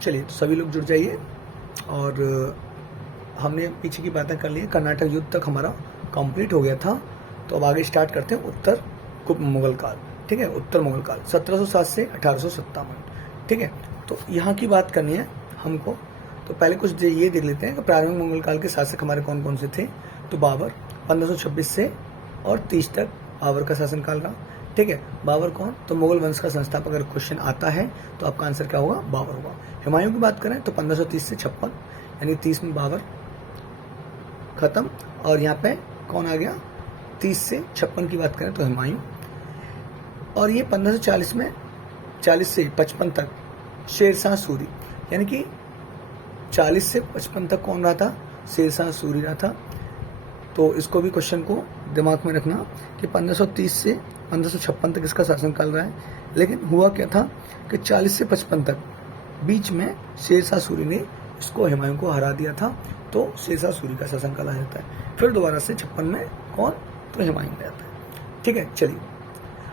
चलिए तो सभी लोग जुड़ जाइए। और हमने पीछे की बातें कर ली है, कर्नाटक युद्ध तक हमारा कंप्लीट हो गया था। तो अब आगे स्टार्ट करते हैं उत्तर गुप्त मुगल काल। ठीक है, उत्तर मुगल काल 1707 से 1857। ठीक है, तो यहाँ की बात करनी है हमको। तो पहले कुछ ये देख लेते हैं कि प्रारंभिक मुगल काल के शासक हमारे कौन कौन से थे। तो बाबर 1526 से और 30 तक बाबर का शासनकाल रहा। ठीक है, बाबर कौन, तो मुगल वंश का संस्थापक। अगर क्वेश्चन आता है तो आपका आंसर क्या होगा, बाबर होगा। हुमायूं की बात करें तो 1530 से 56, यानी 30 में बाबर खत्म। और यहाँ पे कौन आ गया, 30 से 56 की बात करें तो हुमायूं। और ये 1540 में 40 से 55 तक शेरशाह सूरी, यानी कि 40 से 55 तक कौन रहा था, शेरशाह सूरी रहा था। तो इसको भी क्वेश्चन को दिमाग में रखना कि 1530 से 1556 तक इसका शासनकाल रहा है। लेकिन हुआ क्या था कि 40 से 55 तक बीच में शेरशाह सूरी ने इसको हुमायूं को हरा दिया था। तो शेरशाह सूरी का शासनकाल आ जाता है। फिर दोबारा से 56 में कौन, तो हुमायूं आ जाता है। ठीक है, चलिए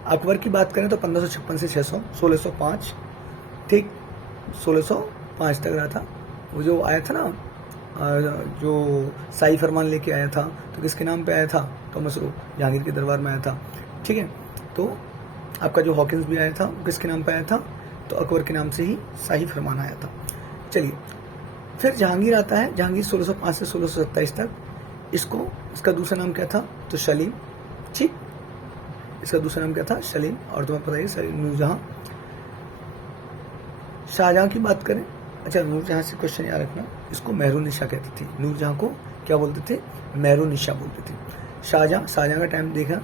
अकबर की बात करें तो 1556 से 600, 1605। ठीक, 1605 तक रहा था। वो जो आया था ना, जो शाही फरमान लेके आया था, तो किसके नाम पे आया था, तो मसरूफ जहांगीर के दरबार में आया था। ठीक है, तो आपका जो हॉकिंस भी आया था वो किसके नाम पे आया था, तो अकबर के नाम से ही शाही फरमान आया था। चलिए फिर जहांगीर आता है। जहांगीर 1605 से 1627 तक। इसका दूसरा नाम क्या था, तो सलीम। ठीक, इसका दूसरा नाम क्या था, सलीम। और तुम्हें पता है सलीम नूरजहां। शाहजहां की बात करें, अच्छा नूरजहां से क्वेश्चन याद रखना, इसको मेहरुनिशा कहती थी। नूरजहां को क्या बोलते थे, मेहरुनिशा बोलते थे। शाहजहां का टाइम देखा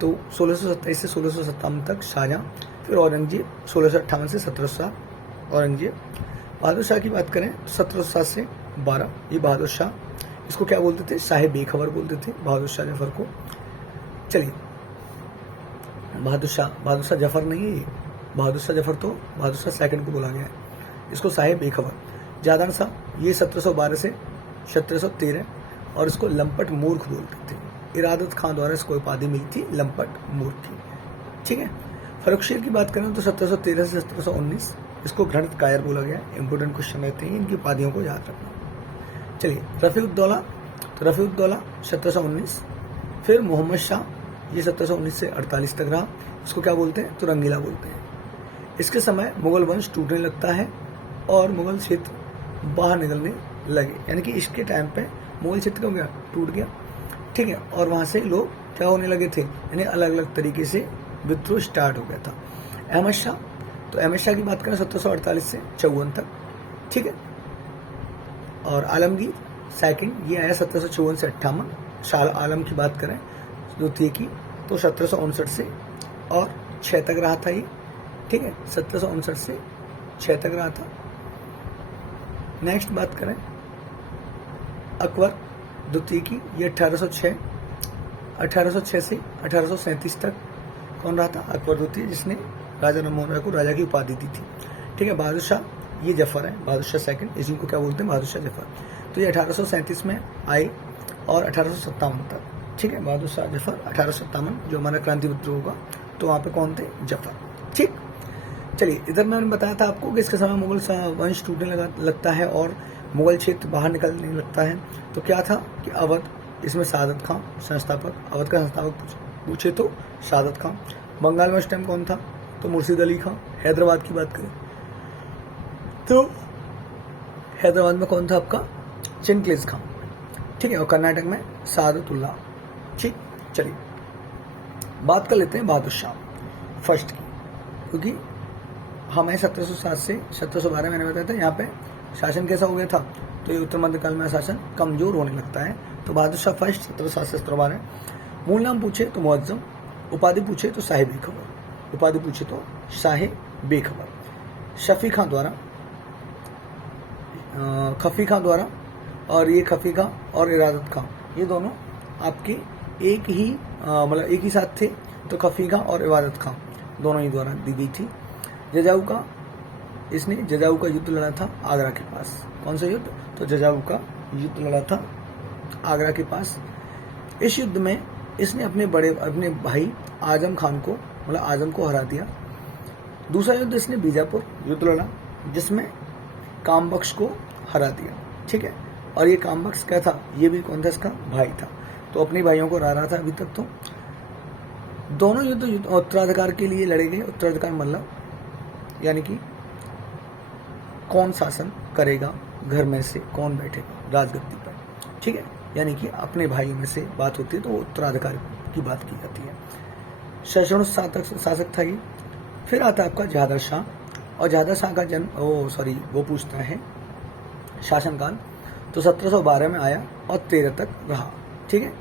तो 1627 से 1657 तक शाहजहां। फिर औरंगजेब 1658 से 1707 औरंगजेब। बहादुर शाह की बात करें 1707 से 12, ये बहादुर शाह। इसको क्या बोलते थे, शाह बेखबर बोलते थे बहादुर शाह जफर को। चलिए बहादुर शाह जफर नहीं है, बहादुर शाह जफर तो बहादुर शाह सेकंड को बोला गया है। इसको शाह बेखबर। जादन शाह ये 1712 से 1713, और इसको लंपट मूर्ख बोलते थे। इरादत खां द्वारा इसको उपाधि मिली थी लंपट मूर्ख की। ठीक है, फर्रुखशीर की बात करें तो 1713 से 1719, इसको घृणित कायर बोला गया। इंपोर्टेंट क्वेश्चन रहते हैं, इनकी उपाधियों को याद रखना। चलिए रफीउद्दौला, तो रफीउद्दौला 1719। फिर मोहम्मद शाह, ये 1719 से 48 तक रहा। इसको क्या बोलते हैं, तो रंगीला बोलते हैं। इसके समय मुगल वंश टूटने लगता है और मुगल क्षेत्र बाहर निकलने लगे, यानी कि इसके टाइम पे मुगल क्षेत्र क्या हो गया, टूट गया। ठीक है, और वहाँ से लोग क्या होने लगे थे, यानी अलग अलग तरीके से विद्रोह स्टार्ट हो गया था। अहमद शाह, तो अहमद शाह की बात करें 1748 से 54 तक। ठीक है, और आलमगीर सेकंड, ये आया 1754 से 58। शाह आलम की बात करें द्वितीय की तो 1759 से और 6 तक रहा था ये। ठीक है, 1759 से 6 तक रहा था। नेक्स्ट बात करें अकबर द्वितीय की, ये 1806 से 1837 तक कौन रहा था, अकबर द्वितीय, जिसने राजा राममोहन राय को राजा की उपाधि दी थी। ठीक है, बहादुर शाह ये जफर है, बहादुर शाह सेकंड, इसी को क्या बोलते हैं, बहादुर शाह जफर। तो ये 1837 में आए और 1857 तक। ठीक है, बहादुर शाह जफर 1857, जो हमारा क्रांति विद्रोह होगा, तो वहाँ पे कौन थे, जफर। ठीक, चलिए इधर मैंने बताया था आपको कि इसके समय मुगल वंश टूटने लगता है और मुगल क्षेत्र बाहर निकलने लगता है। तो क्या था कि अवध, इसमें सादत खां संस्थापक, अवध का संस्थापक पूछे तो सादत खां। बंगाल में उस टाइम कौन था, तो मुर्शिद अली खां। हैदराबाद की बात करें तो हैदराबाद में कौन था आपका, चिनक्लेज खां। ठीक है, और कर्नाटक में सादतुल्लाह। ठीक, चलिए बात कर लेते हैं बहादुर शाह फर्स्ट की, क्योंकि हमें 1707 से 1712 मैंने बताया था यहाँ पे शासन कैसा हो गया था, तो ये उत्तर मध्यकाल में शासन कमजोर होने लगता है। तो बहादुर शाह फर्स्ट 1707 से 1712। मूल नाम पूछे तो मुअज्जम, उपाधि पूछे तो शाह बेखबर, उपाधि पूछे तो शाह बेखबर। शफी खां द्वारा, खफी खां द्वारा, और ये खफी खां और इरादत खां, ये दोनों आपके एक ही मतलब एक ही साथ थे। तो खफी खां और इबादत खां दोनों ही द्वारा दी गई थी। जजाऊ का, इसने जजाऊ का युद्ध लड़ा था आगरा के पास। कौन सा युद्ध, तो जजाऊ का युद्ध लड़ा था आगरा के पास। इस युद्ध में इसने अपने भाई आजम खान को, मतलब आजम को हरा दिया। दूसरा युद्ध इसने बीजापुर युद्ध लड़ा, जिसमें कामबख्श को हरा दिया, ठीक है। और ये कामबख्श क्या था, ये भी कौन था, इसका भाई था। तो अपने भाइयों को हरा रहा था अभी तक। तो दोनों युद्ध उत्तराधिकार के लिए लड़े गए। उत्तराधिकार मतलब यानी कि कौन शासन करेगा, घर में से कौन बैठेगा राजगद्दी पर, ठीक है। यानी कि अपने भाइयों में से बात होती है तो उत्तराधिकार की बात की जाती है। सैषणु शासक था ये। फिर आता है आपका जहादर शाह, और जहादर शाह का जन्म वो पूछता है शासनकाल, तो 1712 में आया और 13 तक रहा, ठीक है।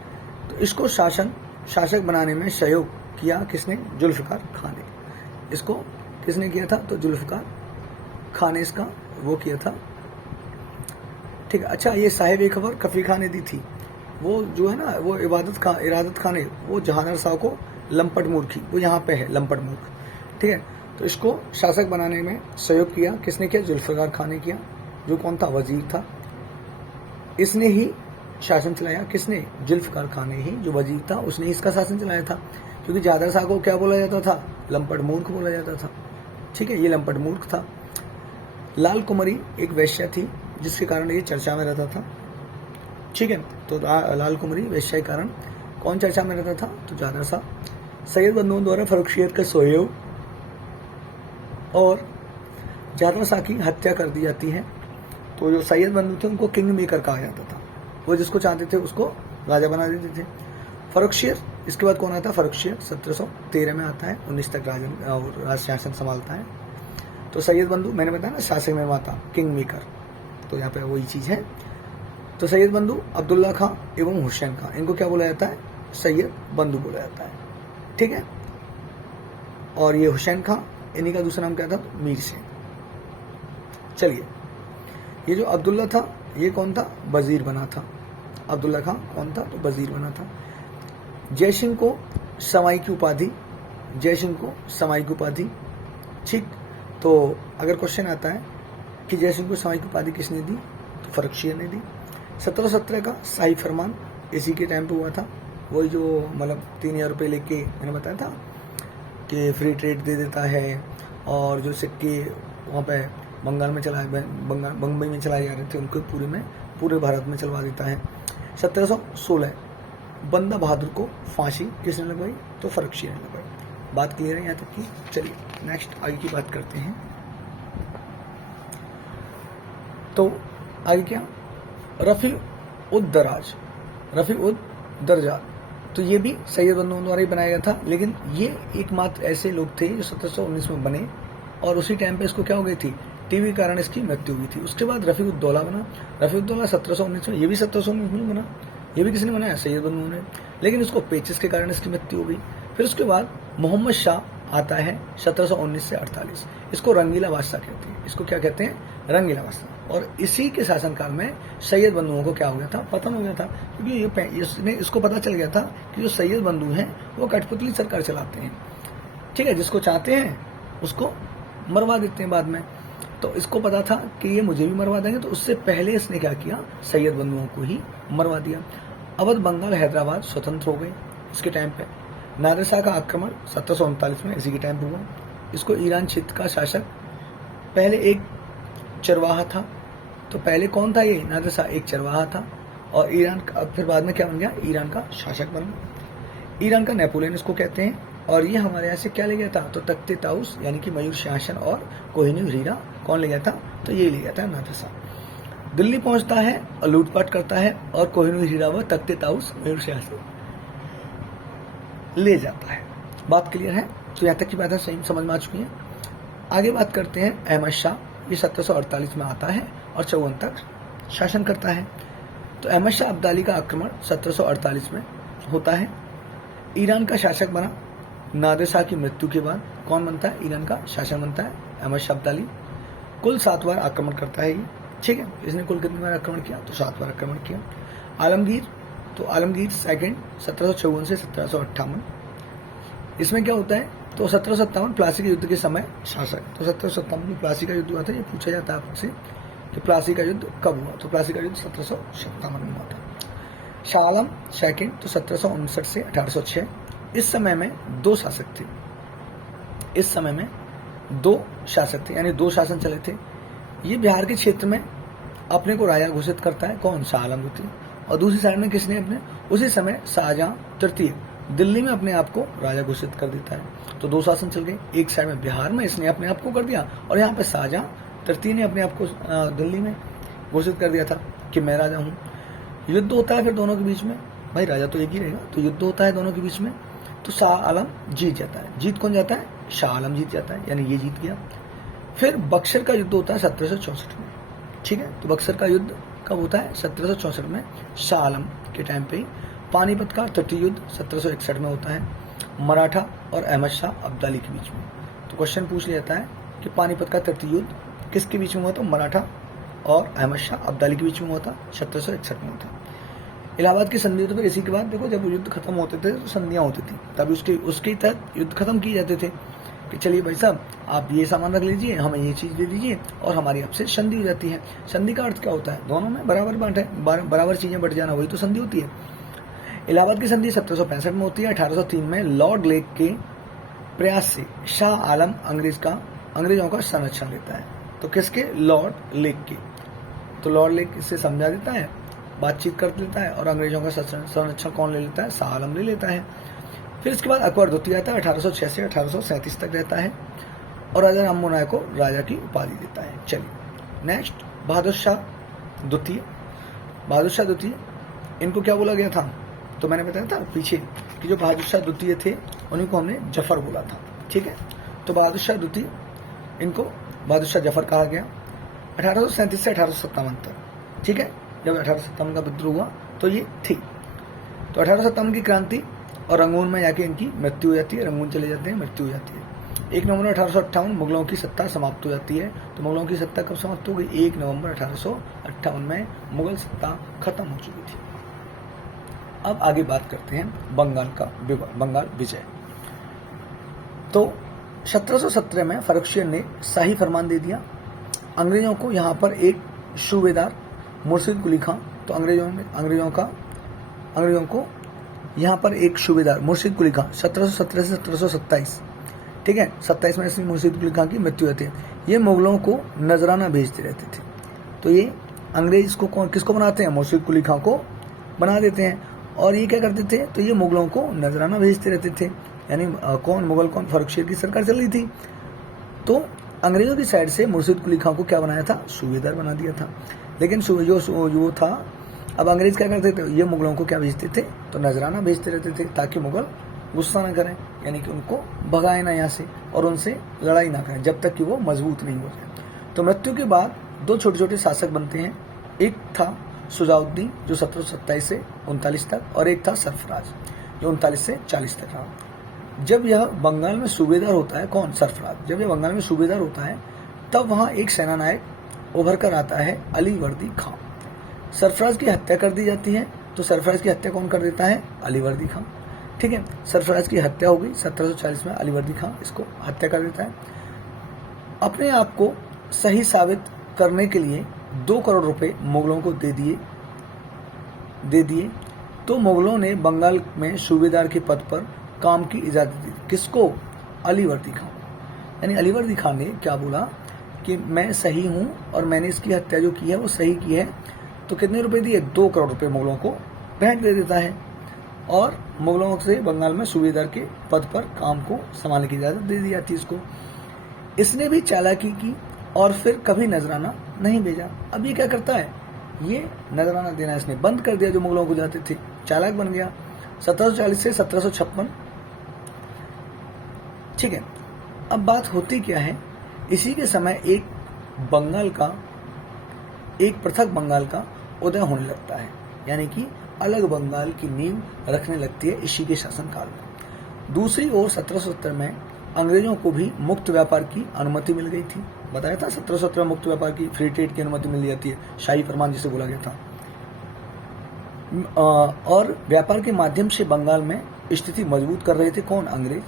तो इसको शासक बनाने में सहयोग किया किसने, जुल्फिकार खान ने। इसको किसने किया था, तो जुल्फिकार खान ने इसका वो किया था, ठीक है। अच्छा, ये साहिब एक खबर कफी खान ने दी थी। वो जो है ना, वो इरादत खान ने वो जहानार शाह को लंपट मूर्खी, वो यहाँ पे है लंपट मूर्ख, ठीक है। तो इसको शासक बनाने में सहयोग किया किसने किया, जुल्फिकार खान ने किया, जो कौन था, वजीर था। इसने ही शासन चलाया, किसने, जुल्फिकार खान ने ही, जो वजीर था उसने इसका शासन चलाया था। क्योंकि जहादर शाह को क्या बोला जाता था, लंपट मूर्ख बोला जाता था, ठीक है। ये लंपट मूर्ख था। लाल कुमारी एक वैश्या थी जिसके कारण ये चर्चा में रहता था, ठीक है। तो लाल कुमारी वैश्या के कारण कौन चर्चा में रहता था, तो जहादर शाह। सैयद बंधुओं द्वारा फर्रुखियत का सहयोग और जहादर शाह की हत्या कर दी जाती है। तो जो सैयद बंधु थे उनको किंग मेकर कहा जाता था, वो जिसको चाहते थे उसको राजा बना देते थे। फर्रुखियत, इसके बाद कौन आता है, फर्रुखियत 1713 में आता है, 19 तक राज शासन संभालता है। तो सैयद बंधु मैंने बताया ना, शासक निर्माता, किंग मेकर, तो यहाँ पे वही चीज़ है। तो सैयद बंधु अब्दुल्ला खां एवं हुसैन खां, इनको क्या बोला जाता है, सैयद बंधु बोला जाता है, ठीक है। और ये हुसैन खां, इन्हीं का दूसरा नाम क्या था, मीर सिंह। चलिए, ये जो अब्दुल्ला था ये कौन था, वजीर बना था। अब्दुल्ला खां कौन था, तो वजीर बना था। जय सिंह को समाई की उपाधि, ठीक। तो अगर क्वेश्चन आता है कि जय सिंह को समाई की उपाधि किसने दी, तो फर्रुखियत ने दी। 1717 का शाही फरमान इसी के टाइम पे हुआ था। वही जो मतलब 3000 रुपये लेके मैंने बताया था कि फ्री ट्रेड दे देता है, और जो सिक्के वहाँ पे बंगाल में बम्बई में चलाए जा रहे थे उनको पूरे भारत में चलवा देता है। 1716 बंदा बहादुर को फांसी किसने लगवाई, तो फर्रुखियत ने लगवाई। बात क्लियर है यहाँ तक की। चलिए नेक्स्ट आगे की बात करते हैं। तो आगे क्या, रफी-उद-दरजा, तो ये भी सैयद बंधुओं द्वारा ही बनाया गया था। लेकिन ये एकमात्र ऐसे लोग थे जो 1719 में बने, और उसी टाइम पे इसको क्या हो गई थी, टीबी के कारण इसकी मृत्यु हुई थी। उसके बाद रफी-उद-दौला बना। रफी-उद-दौला 1719 में, ये भी 1719 में बना। ये भी किसने बनाया, सैयद बंधुओं ने। लेकिन इसको पेचिस के कारण इसकी मृत्यु हो गई। फिर उसके बाद मोहम्मद शाह आता है 1719 से 48। इसको रंगीला बादशाह कहते हैं। इसको क्या कहते हैं, रंगीला बादशाह। और इसी के शासनकाल में सैयद बंधुओं को क्या हो गया था, पतन हो गया था। क्योंकि इसको पता चल गया था कि जो सैयद बंधु हैं वो कठपुतली सरकार चलाते हैं, ठीक है। जिसको चाहते हैं उसको मरवा देते हैं बाद में। तो इसको पता था कि ये मुझे भी मरवा देंगे, तो उससे पहले इसने क्या किया, सैयद बंधुओं को ही मरवा दिया। अवध, बंगाल, हैदराबाद स्वतंत्र हो गए इसके टाइम पे। नादिर शाह का आक्रमण 1739 में इसी के टाइम पे हुआ। इसको ईरान क्षेत्र का शासक, पहले एक चरवाहा था। तो पहले कौन था ये, नादिर शाह एक चरवाहा था, और ईरान का फिर बाद में क्या बन गया, ईरान का शासक बन गया। ईरान का नेपोलियन इसको कहते हैं। और ये हमारे यहाँ से क्या ले गया था, तो तख्ते ताउस यानी कि मयूर शासन और कोहिनूर हीरा कौन ले गया था, तो ये ले गया था नादिर शाह। दिल्ली पहुंचता है और लूटपाट करता है, और कोहिनूर हीरा व तख्ते ताउस मयूर शासन ले जाता है। बात क्लियर है। तो यहाँ तक की बातें सही समझ में आ चुकी हैं। आगे बात करते हैं अहमद शाह। ये 1748 में आता है और 54 तक शासन करता है। तो अहमद शाह अब्दाली का आक्रमण 1748 में होता है। ईरान का शासक बना। नादिर शाह की मृत्यु के बाद कौन बनता है, ईरान का शासक बनता है अहमद शाह अब्दाली। कुल 7 बार आक्रमण करता है ये, ठीक है। इसने कुल कितनी बार आक्रमण किया, तो 7 बार आक्रमण किया। आलमगीर, तो आलमगीर सेकंड 1754 से 1758। इसमें क्या होता है, तो 1757 प्लासी के युद्ध के समय शासक। तो 1757 में प्लासी का युद्ध हुआ था। ये पूछा जाता है आपसे कि प्लासी का युद्ध कब हुआ, तो प्लासी का युद्ध 1757 में हुआ था। शाह आलम सेकंड, तो 1759 से 1806। इस समय में 2 शासक थे। यानी 2 शासन चले थे। ये बिहार के क्षेत्र में अपने को राजा घोषित करता है, कौन? शाह आलम द्वितीय। और दूसरी साइड में किसने? अपने उसी समय शाहजहां तृतीय दिल्ली में अपने आप को राजा घोषित कर देता है। तो दो शासन चल गए, एक साइड में बिहार में इसने अपने आप को कर दिया, और यहाँ पे शाहजहां तृतीय ने अपने आप को दिल्ली में घोषित कर दिया था कि मैं राजा हूँ। युद्ध होता है फिर दोनों के बीच में, भाई राजा तो एक ही रहेगा, तो युद्ध होता है दोनों के बीच में। तो शाह आलम जीत जाता है। जीत कौन जाता है? शाह आलम जीत जाता है, यानी ये जीत गया। फिर बक्सर का युद्ध होता है 1764 में, ठीक है। तो बक्सर का युद्ध कब होता है? 1764 में, शाह आलम के टाइम पे ही। पानीपत का तटीय युद्ध 1761 में होता है, मराठा और अहमद शाह अब्दाली के बीच में। तो क्वेश्चन पूछ लिया जाता है कि पानीपत का तटीय युद्ध किसके बीच में हुआ? तो मराठा और अहमद शाह अब्दाली के बीच में हुआ था, 1761 में होता है। इलाहाबाद की संधि तो फिर इसी के बाद देखो, जब युद्ध खत्म होते थे तो संधियां होती थी, तभी उसके तहत युद्ध खत्म किए जाते थे कि चलिए भाई साहब आप ये सामान रख लीजिए, हमें ये चीज़ दे दीजिए, और हमारी आपसे संधि हो जाती है। संधि का अर्थ क्या होता है? दोनों में बराबर बांट है, बराबर चीज़ें बट जाना, वही तो संधि होती है। इलाहाबाद की संधि 1765 में होती है। 1803 में लॉर्ड लेक के प्रयास से शाह आलम अंग्रेजों का संरक्षण लेता है। तो किसके? लॉर्ड लेक के। तो लॉर्ड लेक इससे समझा देता है, बातचीत कर लेता है, और अंग्रेजों का संरक्षण कौन ले लेता है? शाह आलम ले लेता है। फिर इसके बाद अकबर द्वितीय आता है, 1806 से 1837 तक रहता है, और राजा राममोहन राय को राजा की उपाधि देता है। चलिए नेक्स्ट, बहादुर शाह द्वितीय। बहादुर शाह द्वितीय इनको क्या बोला गया था? तो मैंने बताया था पीछे कि जो बहादुर शाह द्वितीय थे उन्हीं को हमने जफर बोला था, ठीक है। तो बहादुर शाह द्वितीय, इनको बहादुर शाह जफर कहा गया 1837 से 1857 तक, ठीक है। जब 1857 का विद्रोह हुआ तो ये थी। तो 1857 की क्रांति और रंगून में जाके इनकी मृत्यु हो जाती है, रंगून चले जाते हैं, मृत्यु हो जाती है। 1 नवंबर 1858 मुगलों की सत्ता समाप्त हो जाती है। तो मुगलों की सत्ता कब समाप्त हो गई? 1 नवंबर 1858 में मुगल सत्ता खत्म हो चुकी थी। अब आगे बात करते हैं बंगाल विजय। तो 1717 में फर्रुखसियर ने शाही फरमान दे दिया अंग्रेजों को, यहाँ पर एक सूबेदार मुर्शिद कुली खां। तो अंग्रेजों को यहाँ पर एक सूबेदार मुर्शिद कुली खां 1717 से 1727, ठीक है। 27 में इसमें मुर्शिद कुली खां की मृत्यु होती है। ये मुगलों को नजराना भेजते रहते थे। तो ये अंग्रेज को किसको बनाते हैं? मुर्शिद कुली खां को बना देते हैं। और ये क्या करते थे? तो ये मुगलों को नजराना भेजते रहते थे, यानी मुगल कौन? फर्रुखसियर की सरकार चल रही थी। तो अंग्रेजों की साइड से मुर्शिद कुली खां को क्या बनाया था? सूबेदार बना दिया था। लेकिन जो था, अब अंग्रेज क्या करते थे? ये मुगलों को क्या भेजते थे? तो नजराना भेजते रहते थे, ताकि मुगल गुस्सा ना करें, यानी कि उनको भगाए ना यहाँ से, और उनसे लड़ाई ना करें जब तक कि वो मजबूत नहीं हो जाए। तो मृत्यु के बाद 2 छोटे छोटे शासक बनते हैं। एक था शुजाउद्दीन जो 1727 से 39 तक, और एक था सरफराज जो 39 से 40 तक रहा। जब यह बंगाल में सूबेदार होता है, कौन? सरफराज। जब यह बंगाल में सूबेदार होता है तब वहाँ एक सेना नायक उभर कर आता है, अलीवर्दी खां। सरफराज की हत्या कर दी जाती है। तो सरफराज की हत्या कौन कर देता है? अलीवर्दी खां, ठीक है। सरफराज की हत्या हो गई 1740 में, अलीवर्दी खां इसको हत्या कर देता है। अपने आप को सही साबित करने के लिए 2 करोड़ रुपए मुगलों को दे दिए। तो मुगलों ने बंगाल में सूबेदार के पद पर काम की इजाजत दी। किसको? अलीवर्दी खां। यानी अलीवर्दी खां ने क्या बोला कि मैं सही हूं और मैंने इसकी हत्या जो की है वो सही की है। तो कितने रुपए दिए? 2 करोड़ रुपए मुगलों को भेंट दे देता है, और मुगलों से बंगाल में सूबेदार के पद पर काम को संभालने की इजाजत दे दी जाती है इसको। इसने भी चालाकी की और फिर कभी नजराना नहीं भेजा। अब ये क्या करता है? ये नजराना देना इसने बंद कर दिया जो मुगलों को जाते थे, चालाक बन गया। 1740 से 1756, ठीक है। अब बात होती क्या है? इसी के समय एक पृथक बंगाल का उदय होने लगता है, यानी कि अलग बंगाल की नींव रखने लगती है इसी के शासनकाल में। दूसरी ओर 1770 में अंग्रेजों को भी मुक्त व्यापार की अनुमति मिल गई थी। बताया था 1770 में मुक्त व्यापार की, फ्री ट्रेड की अनुमति मिल जाती है, शाही फरमान जिसे बोला गया था। और व्यापार के माध्यम से बंगाल में स्थिति मजबूत कर रहे थे कौन? अंग्रेज।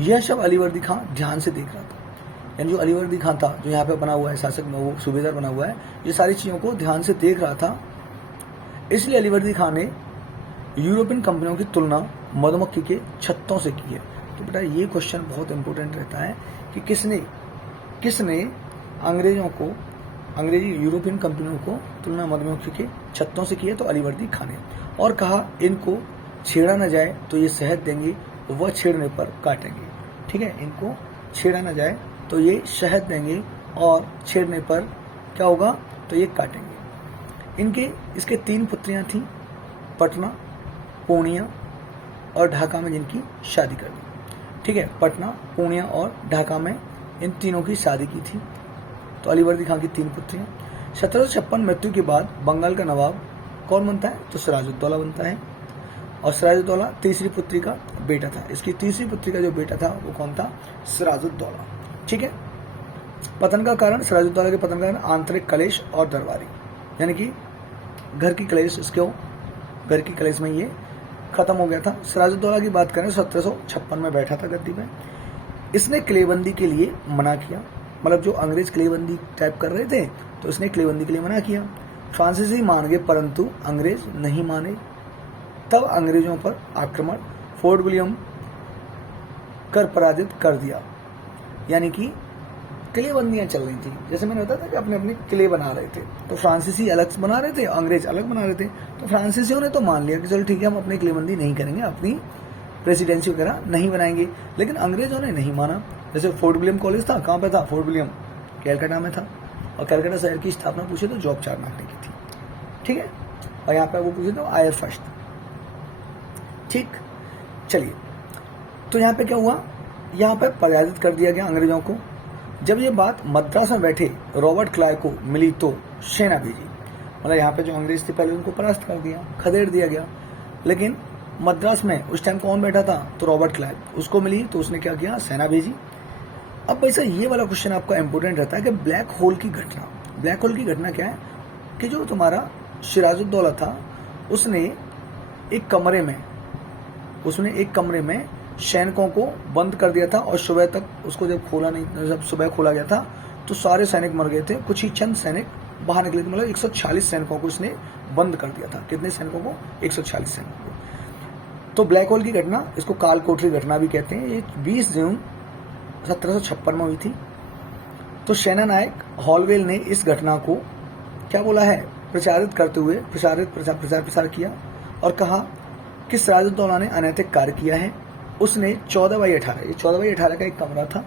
यह सब अलीवर्दी खां ध्यान से देख रहा था, यानी जो अलीवर्दी खां था जो यहाँ पे बना हुआ है शासक, वो सूबेदार बना हुआ है, ये सारी चीज़ों को ध्यान से देख रहा था। इसलिए अलीवर्दी खां ने यूरोपियन कंपनियों की तुलना मधुमक्खी के छत्तों से की है। तो बेटा ये क्वेश्चन बहुत इंपॉर्टेंट रहता है कि किसने अंग्रेजों को अंग्रेजी यूरोपियन कंपनियों को तुलना मधुमक्खी के छत्तों से किया तो अलीवर्दी खाने, और कहा इनको छेड़ा न जाए तो ये शहद देंगे, वह छेड़ने पर काटेंगे। ठीक है, इनको छेड़ा न जाए तो ये शहद देंगे और छेड़ने पर क्या होगा, तो ये काटेंगे। इसके 3 पुत्रियां थीं, पटना, पूर्णिया और ढाका में जिनकी शादी कर दी। ठीक है, पटना, पूर्णिया और ढाका में इन तीनों की शादी की थी। तो अलीवर्दी खान की 3 पुत्रियां। 1756 मृत्यु के बाद बंगाल का नवाब कौन बनता है, तो सिराजुद्दौला बनता है, और सिराजुद्दौला तीसरी पुत्री का बेटा था। इसकी तीसरी पुत्री का जो बेटा था वो कौन था, सिराजुद्दौला। ठीक है, पतन का कारण, सिराजुद्दौला के पतन का कारण आंतरिक कलेश और दरबारी, यानी कि घर की कलेश, इसके घर की कलेश में ये खत्म हो गया था। सिराजुद्दौला की बात करें 1756 में बैठा था गद्दी पे। इसने किलेबंदी के लिए मना किया, मतलब जो अंग्रेज किलेबंदी टाइप कर रहे थे तो इसने किलेबंदी के लिए मना किया। फ्रांसीसी मान गए परंतु अंग्रेज नहीं माने। तब अंग्रेजों पर आक्रमण फोर्ट विलियम कर पराजित कर दिया, यानी कि किलेबंदियां चल रही थी। जैसे मैंने बताया था कि अपने अपने किले बना रहे थे, तो फ्रांसीसी अलग बना रहे थे, अंग्रेज अलग बना रहे थे। तो फ्रांसीसियों ने तो मान लिया कि चलो ठीक है, हम अपनी किलेबंदी नहीं करेंगे, अपनी प्रेसिडेंसी वगैरह नहीं बनाएंगे, लेकिन अंग्रेजों ने नहीं माना। जैसे फोर्ट विलियम कॉलेज था, कहाँ पे था, फोर्ट विलियम कैलकाटा में था, और कैलकाटा शहर की स्थापना पूछे तो जॉब चार्नक ने की थी। ठीक है, और यहाँ पे वो पूछे तो आयर फर्स्ट। ठीक, चलिए, तो यहाँ पे क्या हुआ, यहाँ पे पराजित कर दिया गया अंग्रेजों को। जब ये बात मद्रास में बैठे रॉबर्ट क्लाइव को मिली तो सेना भेजी, मतलब यहाँ पे जो अंग्रेज थे पहले उनको परास्त कर दिया, खदेड़ दिया गया, लेकिन मद्रास में उस टाइम कौन बैठा था, तो रॉबर्ट क्लाइव, उसको मिली तो उसने क्या किया, सेना भेजी। अब वैसे ये वाला क्वेश्चन आपका इंपॉर्टेंट रहता है कि ब्लैक होल की घटना, ब्लैक होल की घटना क्या है कि जो तुम्हारा सिराजुद्दौला था उसने एक कमरे में सैनिकों को बंद कर दिया था, और सुबह तक उसको जब सुबह खोला गया था तो सारे सैनिक मर गए थे, कुछ ही चंद सैनिक बाहर निकले थे। मतलब 146 सैनिकों को उसने बंद कर दिया था। कितने सैनिकों को, 146 सैनिकों को। तो ब्लैक होल की घटना, इसको काल कोठरी घटना भी कहते हैं, ये 20 जून 1756 में हुई थी। तो सेना नायक हॉलवेल ने इस घटना को क्या बोला है, प्रचारित करते हुए प्रचार किया और कहा कि सिराजुद्दौला ने अनैतिक कार्य किया है। उसने 14/18, ये 14/18 का एक कमरा था,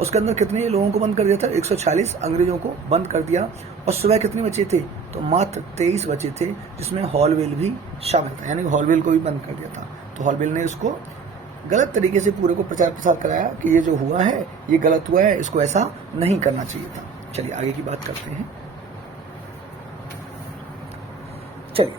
उसके अंदर कितने लोगों को बंद कर दिया था, 146 अंग्रेजों को बंद कर दिया, और सुबह कितने बचे थे, तो मात्र 23 बचे थे, जिसमें हॉलवेल भी शामिल था, यानी हॉलवेल को भी बंद कर दिया था। तो हॉलवेल ने उसको गलत तरीके से पूरे को प्रचार कराया कि ये जो हुआ है ये गलत हुआ है, इसको ऐसा नहीं करना चाहिए था। चलिए आगे की बात करते हैं। चलिए,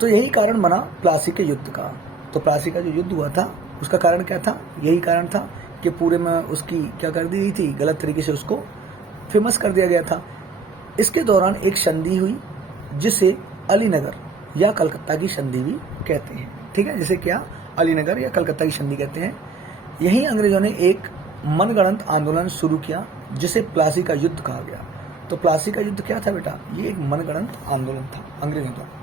तो यही कारण बना प्लासी के युद्ध का। तो प्लासी का जो युद्ध हुआ था उसका कारण क्या था, यही कारण था कि पूरे में उसकी क्या कर दी गई थी, गलत तरीके से उसको फेमस कर दिया गया था। इसके दौरान एक संधि हुई जिसे अलीनगर या कलकत्ता की संधि भी कहते हैं। ठीक है, जिसे क्या, अलीनगर या कलकत्ता की संधि कहते हैं। यहीं अंग्रेजों ने एक मनगढ़ंत आंदोलन शुरू किया जिसे प्लासी का युद्ध कहा गया। तो प्लासी का युद्ध क्या था बेटा, ये एक मनगढ़ंत आंदोलन था अंग्रेजों द्वारा।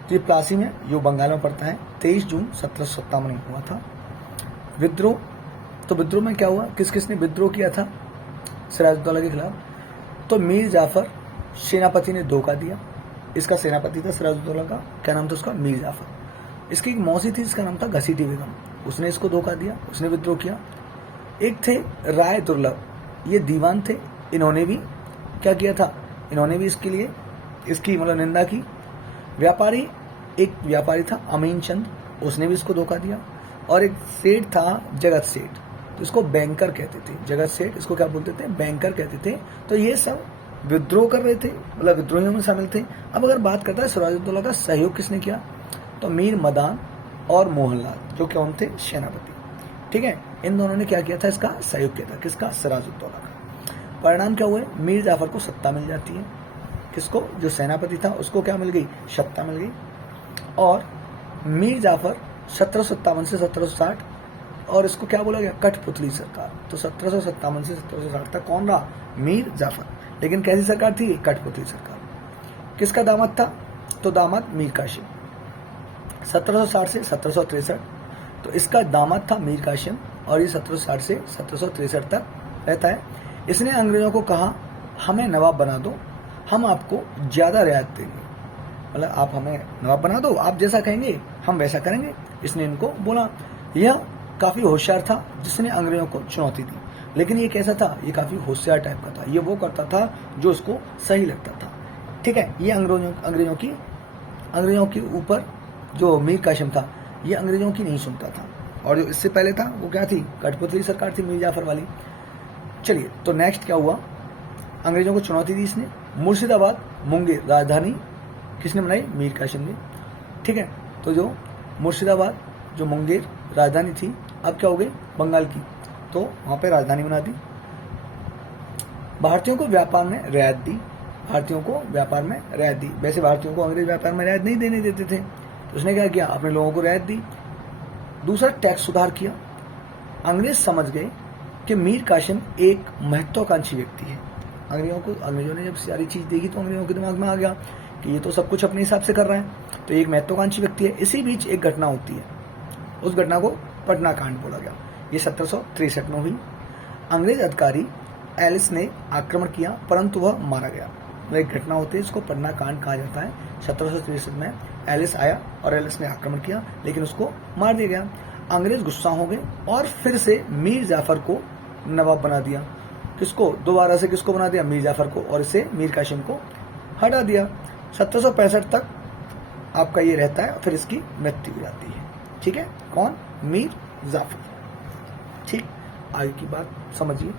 तो ये प्लासी में, जो बंगाल में पड़ता है, 23 जून 1757 में हुआ था विद्रोह। तो विद्रोह में क्या हुआ, किस किसने विद्रोह किया था सिराजुद्दौला के खिलाफ, तो मीर जाफर सेनापति ने धोखा दिया। इसका सेनापति था सिराजुद्दौला का, क्या नाम था उसका, मीर जाफर। इसकी एक मौसी थी जिसका नाम था घसीटी बेगम, उसने इसको धोखा दिया, उसने विद्रोह किया। एक थे राय दुर्लभ, ये दीवान थे, इन्होंने भी क्या किया था, इन्होंने भी इसके लिए इसकी मतलब निंदा की। एक व्यापारी था अमीन चंद, उसने भी इसको धोखा दिया। और एक सेठ था जगत सेठ, तो इसको बैंकर कहते थे, जगत सेठ इसको क्या बोलते थे, बैंकर कहते थे। तो ये सब विद्रोह कर रहे थे, मतलब विद्रोहियों में शामिल थे। अब अगर बात करता है सिराजुद्दौला का सहयोग किसने किया, तो मीर मदान और मोहनलाल, जो कौन थे, सेनापति। ठीक है, इन दोनों ने क्या किया था, इसका सहयोग किया था, किसका, सिराजुद्दौला का। परिणाम क्या हुए, मीर जाफर को सत्ता मिल जाती है, किसको, जो सेनापति था उसको क्या मिल गई, सत्ता मिल गई। और मीर जाफर 1757 से 1760, और इसको क्या बोला गया, कठपुतली सरकार। तो 1757 से 1760 तक कौन रहा, मीर जाफर। लेकिन कैसी सरकार थी, कठपुतली सरकार। किसका दामाद था, तो दामाद मीर कासिम। 1760 से 1763, तो इसका दामाद था मीर कासिम, और ये 1760 से 1763 तक रहता है। इसने अंग्रेजों को कहा हमें नवाब बना दो, हम आपको ज़्यादा रियायत देंगे। मतलब आप हमें नवाब बना दो, आप जैसा कहेंगे हम वैसा करेंगे। इसने इनको बोला। यह काफ़ी होशियार था जिसने अंग्रेजों को चुनौती दी। लेकिन ये कैसा था, ये काफ़ी होशियार टाइप का था। ये वो करता था जो उसको सही लगता था। ठीक है, ये अंग्रेजों के ऊपर जो मीर कासिम था, ये अंग्रेजों की नहीं सुनता था। और जो इससे पहले था वो क्या थी, कठपुतली सरकार थी मीर जाफर वाली। चलिए, तो नेक्स्ट क्या हुआ, अंग्रेजों को चुनौती दी इसने। मुर्शिदाबाद मुंगेर राजधानी किसने बनाई, मीर कासिम ने। ठीक है, तो जो मुर्शिदाबाद जो मुंगेर राजधानी थी, अब क्या हो गई, बंगाल की, तो वहाँ पे राजधानी बना दी। भारतीयों को व्यापार में रियायत दी, भारतीयों को व्यापार में रियायत दी। वैसे भारतीयों को अंग्रेज व्यापार में रियायत नहीं देने देते थे, तो उसने क्या किया, अपने लोगों को रियायत दी। दूसरा, टैक्स सुधार किया। अंग्रेज समझ गए कि मीर कासिम एक महत्वाकांक्षी व्यक्ति है। अंग्रेजों ने जब सारी चीज़ देखी तो अंग्रेजों के दिमाग में आ गया कि ये तो सब कुछ अपने हिसाब से कर रहा है, तो एक महत्वाकांक्षी व्यक्ति है। इसी बीच एक घटना होती है, उस घटना को पटना कांड बोला गया। ये 1763 में हुई। अंग्रेज अधिकारी एलिस ने आक्रमण किया, परंतु वह मारा गया। एक घटना होती है, इसको पटना कांड कहा जाता है। 1763 में एलिस आया और एलिस ने आक्रमण किया, लेकिन उसको मार दिया गया। अंग्रेज गुस्सा हो गए और फिर से मीर जाफर को नवाब बना दिया। किसको, दोबारा से किसको बना दिया, मीर जाफर को, और इसे मीर कासिम को हटा दिया। 1765 तक आपका ये रहता है, फिर इसकी मृत्यु हो जाती है। ठीक है, कौन, मीर जाफर। ठीक, आगे की बात समझिए।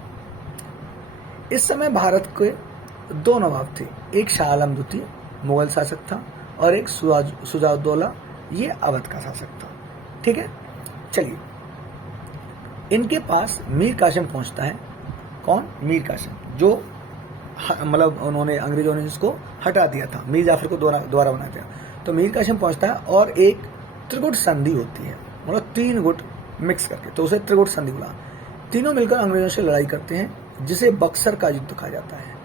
इस समय भारत के दो नवाब थे, एक शाह आलम द्वितीय मुगल शासक था और एक शुजाउद्दौला, ये अवध का शासक था। ठीक है, चलिए, इनके पास मीर कासिम पहुंचता है। कौन, मीर कासिम, जो मतलब उन्होंने, अंग्रेजों ने जिसको हटा दिया था, मीर जाफर को दोबारा बना दिया। तो मीर कासिम पहुंचता है और एक त्रिगुट संधि होती है, मतलब 3 गुट मिक्स करके, तो उसे त्रिगुट संधि बोला। तीनों मिलकर अंग्रेजों से लड़ाई करते हैं, जिसे बक्सर का युद्ध कहा जाता है।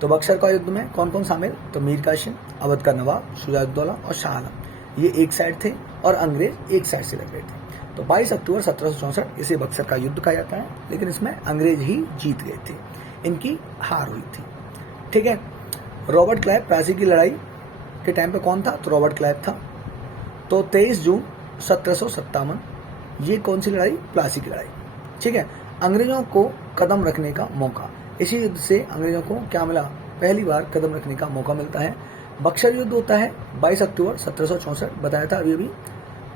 तो बक्सर का युद्ध में कौन कौन शामिल, तो मीर कासिम, अवध का नवाब शुजाउद्दौला और शाह आलम, ये एक साइड थे और अंग्रेज एक साइड से लड़ रहे थे। तो 22 अक्टूबर 1764 इसे बक्सर का युद्ध कहा जाता है, लेकिन इसमें अंग्रेज ही जीत गए थे, इनकी हार हुई थी। ठीक है, रॉबर्ट क्लाइव, प्लासी की लड़ाई के टाइम पे कौन था, तो रॉबर्ट क्लाइव था। तो 23 जून 1757, ये कौन सी लड़ाई, प्लासी की लड़ाई। ठीक है, अंग्रेजों को कदम रखने का मौका, इसी युद्ध से अंग्रेजों को क्या मिला, पहली बार कदम रखने का मौका मिलता है। बक्सर युद्ध होता है 22 अक्टूबर 1764, बताया था अभी।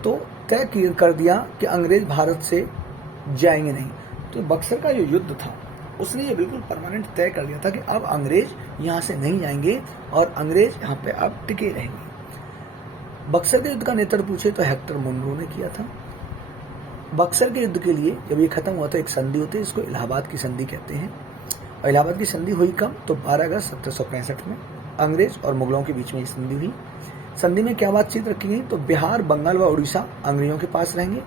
तो तय कर दिया कि अंग्रेज भारत से जाएंगे नहीं। तो बक्सर का जो युद्ध था, उसने ये बिल्कुल परमानेंट तय कर दिया था कि अब अंग्रेज यहाँ से नहीं जाएंगे और अंग्रेज यहाँ पे अब टिके रहेंगे। बक्सर के युद्ध का नेतृत्व पूछे तो हेक्टर मुनरो ने किया था। बक्सर के युद्ध के लिए जब ये खत्म हुआ तो एक संधि होती है, इसको इलाहाबाद की संधि कहते हैं। और इलाहाबाद की संधि हुई कब, तो 12 अगस्त 1765 में अंग्रेज और मुगलों के बीच में ये संधि हुई। संधि में क्या बातचीत रखी गई, तो बिहार, बंगाल व उड़ीसा अंग्रेजों के पास रहेंगे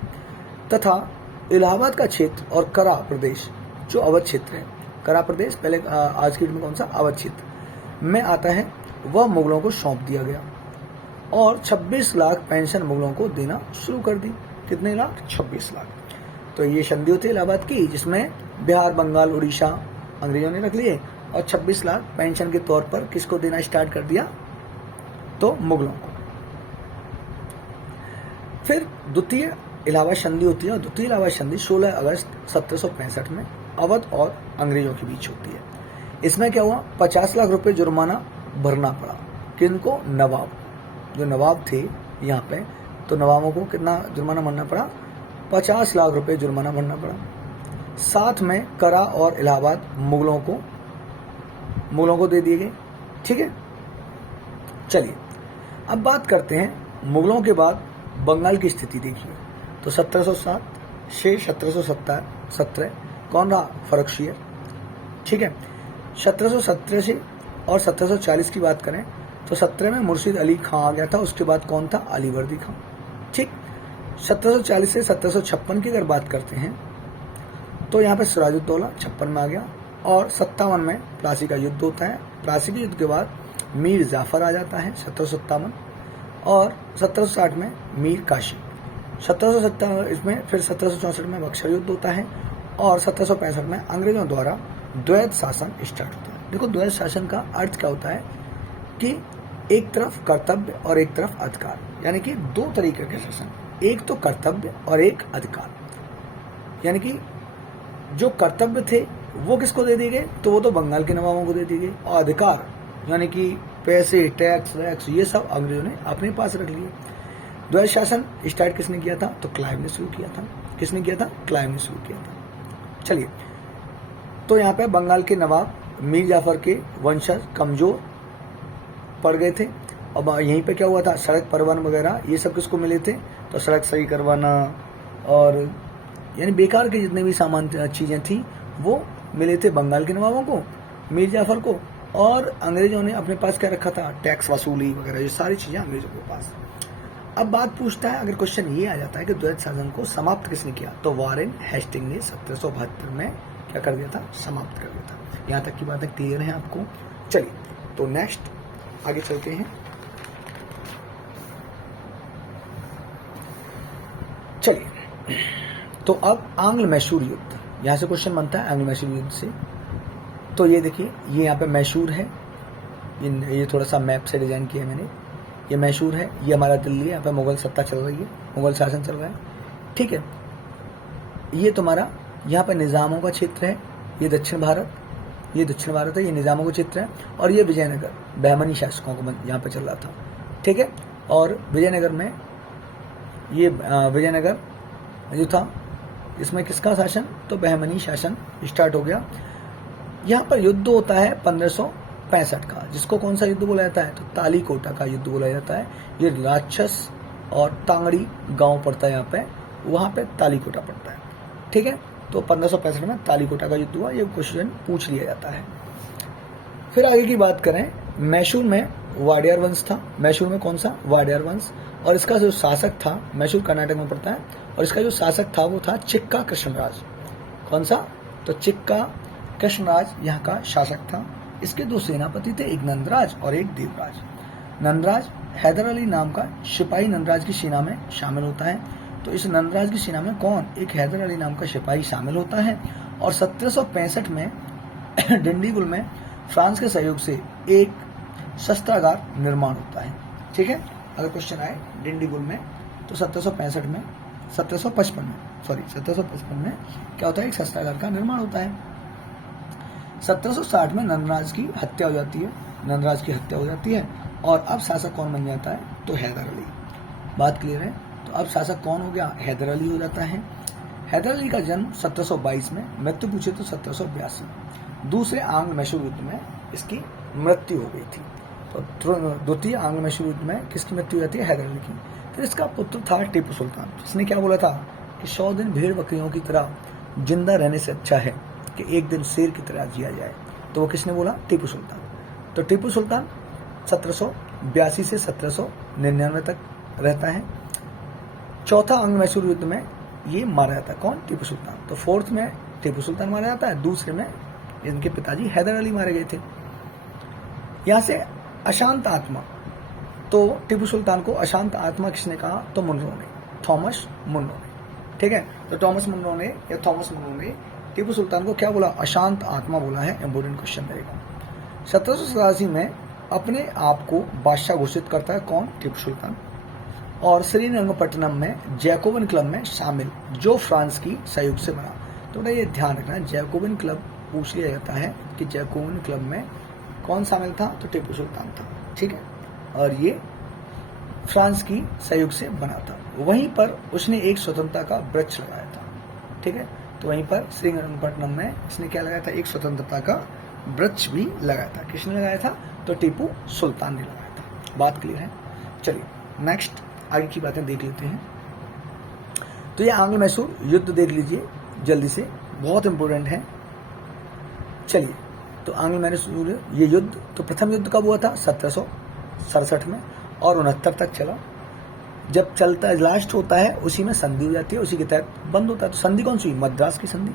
तथा इलाहाबाद का क्षेत्र और करा प्रदेश जो अवध क्षेत्र है, करा प्रदेश पहले आज की डेट में कौन सा, अवध क्षेत्र में आता है, वह मुगलों को सौंप दिया गया। और 26 लाख पेंशन मुगलों को देना शुरू कर दी। कितने लाख, 26 लाख। तो ये संधि होती है इलाहाबाद की, जिसमें बिहार, बंगाल, उड़ीसा अंग्रेजों ने रख लिए और 26 लाख पेंशन के तौर पर किसको देना स्टार्ट कर दिया, तो मुगलों को। फिर द्वितीय इलाहाबाद संधि होती है, और द्वितीय इलाहाबाद संधि 16 अगस्त 1765 में अवध और अंग्रेजों के बीच होती है। इसमें क्या हुआ, 50 लाख रुपए जुर्माना भरना पड़ा। किनको, नवाब, जो नवाब थे यहाँ पे, तो नवाबों को कितना जुर्माना भरना पड़ा, 50 लाख रुपए जुर्माना भरना पड़ा। साथ में करा और इलाहाबाद मुगलों को दे दिए गए। ठीक है, चलिए अब बात करते हैं मुगलों के बाद बंगाल की स्थिति देखिए। तो 1707 से 1717 कौन रहा, फर्रुखसियर। ठीक है, 1717 से और 1740 की बात करें तो 17 में मुर्शिद अली खां आ गया था, उसके बाद कौन था, अलीवर्दी खां। ठीक, 1740 से 1756 की अगर बात करते हैं तो यहाँ पे सिराजुद्दौला 56 में आ गया, और 57 में प्लासी का युद्ध होता है। प्लासी के युद्ध के बाद मीर जाफर आ जाता है 1757, और 1760 में मीर कासिम। 1757 इसमें फिर 1764 में बक्सर युद्ध होता है, और 1765 में अंग्रेजों द्वारा द्वैत शासन स्टार्ट होता है। देखो द्वैध शासन का अर्थ क्या होता है कि एक तरफ कर्तव्य और एक तरफ अधिकार, यानी कि दो तरीके के शासन, एक तो कर्तव्य और एक अधिकार। यानी कि जो कर्तव्य थे वो किसको दे दिए गए, तो वो तो बंगाल के नवाबों को दे दिए गए, और अधिकार यानी कि पैसे, टैक्स वैक्स, ये सब अंग्रेजों ने अपने पास रख लिए। द्वैध शासन स्टार्ट किसने किया था, तो क्लाइव ने शुरू किया था। किसने किया था, क्लाइव ने शुरू किया था। चलिए, तो यहाँ पे बंगाल के नवाब मीर जाफर के वंशज कमजोर पड़ गए थे। अब यहीं पे क्या हुआ था, सड़क परिवहन वगैरह ये सब किसको मिले थे, तो सड़क सही करवाना और यानी बेकार के जितने भी सामान चीज़ें थी वो मिले थे बंगाल के नवाबों को, मीर जाफर को, और अंग्रेजों ने अपने पास क्या रखा था, टैक्स वसूली वगैरह, ये सारी चीज़ें अंग्रेजों के पास। अब बात पूछता है, अगर क्वेश्चन ये आ जाता है कि द्वैध शासन को समाप्त किसने किया, तो वॉरेन हेस्टिंग ने 1772 में क्या कर दिया था, समाप्त कर दिया था। यहाँ तक की बातें क्लियर है आपको। चलिए, तो नेक्स्ट आगे चलते हैं। चलिए, तो अब आंग्ल मैसूर युद्ध, यहाँ से क्वेश्चन बनता है आंग्ल मैसूर युद्ध से। तो ये देखिए, ये यहाँ पे मैसूर है, ये थोड़ा सा मैप से डिजाइन किया है मैंने। ये मैसूर है, ये हमारा दिल्ली है, यहाँ पे मुगल सत्ता चल रही है, मुगल शासन चल रहा है, ठीक है। ये तुम्हारा यहाँ पे निज़ामों का क्षेत्र है, ये दक्षिण भारत, ये दक्षिण भारत है, ये निज़ामों का क्षेत्र है, और ये विजयनगर बहमनी शासकों को यहाँ पे चल रहा था, ठीक है। और विजयनगर में ये विजयनगर जो था, इसमें किसका शासन, तो बहमनी शासन स्टार्ट हो गया। यहाँ पर युद्ध होता है 1565 का, जिसको कौन सा युद्ध बोला जाता है, तो तालीकोटा का युद्ध बोला जाता है। ये राक्षस और तांगड़ी गांव पड़ता है यहाँ पे, वहाँ पे तालीकोटा पड़ता है, ठीक है। तो 1565 में तालीकोटा का युद्ध हुआ, ये क्वेश्चन पूछ लिया जाता है। फिर आगे की बात करें, मैसूर में वाडियार वंश था। मैसूर में कौन सा, वाडियार वंश, और इसका जो शासक था, मैसूर कर्नाटक में पड़ता है, और इसका जो शासक था वो था चिक्का कृष्णराज। कौन सा, तो चिक्का कृष्णराज यहाँ का शासक था। इसके दो सेनापति थे, एक नंदराज और एक देवराज। नंदराज हैदर अली नाम का सिपाही नंदराज की सेना में शामिल होता है। तो इस नंदराज की सेना में कौन, एक हैदर अली नाम का सिपाही शामिल होता है। और 1765 में डिंडीगुल में फ्रांस के सहयोग से एक शस्त्रागार निर्माण होता है, ठीक है। अगर क्वेश्चन आए डिंडीगुल में, तो 1755 में क्या होता है, एक शस्त्रागार का निर्माण होता है। 1760 में नंदराज की हत्या हो जाती है, और अब शासक कौन बन जाता है, तो हैदर अली। बात क्लियर है। तो अब शासक कौन हो गया, हैदर अली हो जाता है। हैदर अली का जन्म 1722 में, मृत्यु पूछे तो 1782। दूसरे आंग्ल मैसूर युद्ध में इसकी मृत्यु हो गई थी। तो द्वितीय आंग्ल मैसूर युद्ध में किसकी मृत्यु हो जाती है, हैदर अली की। फिर इसका पुत्र था टीपू सुल्तान, जिसने क्या बोला था कि 100 दिन भेड़ बकरियों की तरह जिंदा रहने से अच्छा है कि एक दिन शेर की तरह जिया जाए। तो वो किसने बोला, टीपू सुल्तान। तो टीपू सुल्तान 1782 से 1799 तक रहता है। चौथा आंग्ल मैसूर युद्ध में ये मारा जाता है, कौन, टीपू सुल्तान। तो फोर्थ में टीपू सुल्तान मारा जाता है, दूसरे में इनके पिताजी हैदर अली मारे गए थे। यहाँ से अशांत आत्मा, तो टीपू सुल्तान को अशांत आत्मा किसने कहा, तो मुनरो ने, थॉमस मुनरो ने, ठीक है। तो थॉमस मुनरो ने टीपू सुल्तान को क्या बोला, अशांत आत्मा बोला है। इंपोर्टेंट क्वेश्चन रहेगा। 1787 में अपने आप को बादशाह घोषित करता है, कौन, टीपू सुल्तान। और श्रीरंगपट्टनम में जैकोबिन क्लब में शामिल, जो फ्रांस की सहयोग से बना। तो बेटा ये ध्यान रखना, जैकोबिन क्लब पूछ लिया जाता है कि जैकोबिन क्लब में कौन शामिल था, तो टीपू सुल्तान था, ठीक है। और ये फ्रांस की सहयोग से बना था। वहीं पर उसने एक स्वतंत्रता का वृक्ष लगाया था, ठीक है। तो वहीं पर श्रीरंगपट्टनम में इसने क्या लगाया था, एक स्वतंत्रता का वृक्ष भी लगाया था। किसने लगाया था, तो टीपू सुल्तान ने लगाया था। बात क्लियर है। चलिए नेक्स्ट आगे की बातें देख लेते हैं। तो ये आंग्ल मैसूर युद्ध देख लीजिए जल्दी से, बहुत इंपॉर्टेंट है। चलिए, तो आंग्ल मैसूर ये युद्ध, तो प्रथम युद्ध कब हुआ था, 1767 में, और 69 तक चला। जब चलता लास्ट होता है उसी में संधि हो जाती है, उसी के तहत बंद होता है। तो संधि कौन सी हुई, मद्रास की संधि।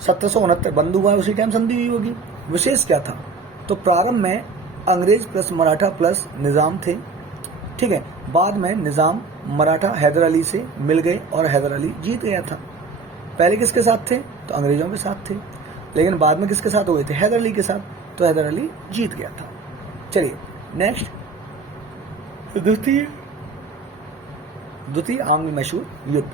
1769 बंद हुआ है, उसी टाइम संधि हुई होगी। विशेष क्या था, तो प्रारंभ में अंग्रेज प्लस मराठा प्लस निजाम थे, ठीक है। बाद में निजाम मराठा हैदर अली से मिल गए और हैदर अली जीत गया था। पहले किसके साथ थे, तो अंग्रेजों के साथ थे, लेकिन बाद में किसके साथ हो गए थे, हैदर अली के साथ। तो हैदर अली जीत गया था। चलिए नेक्स्ट, द्वितीय आंग्ल मैसूर युद्ध।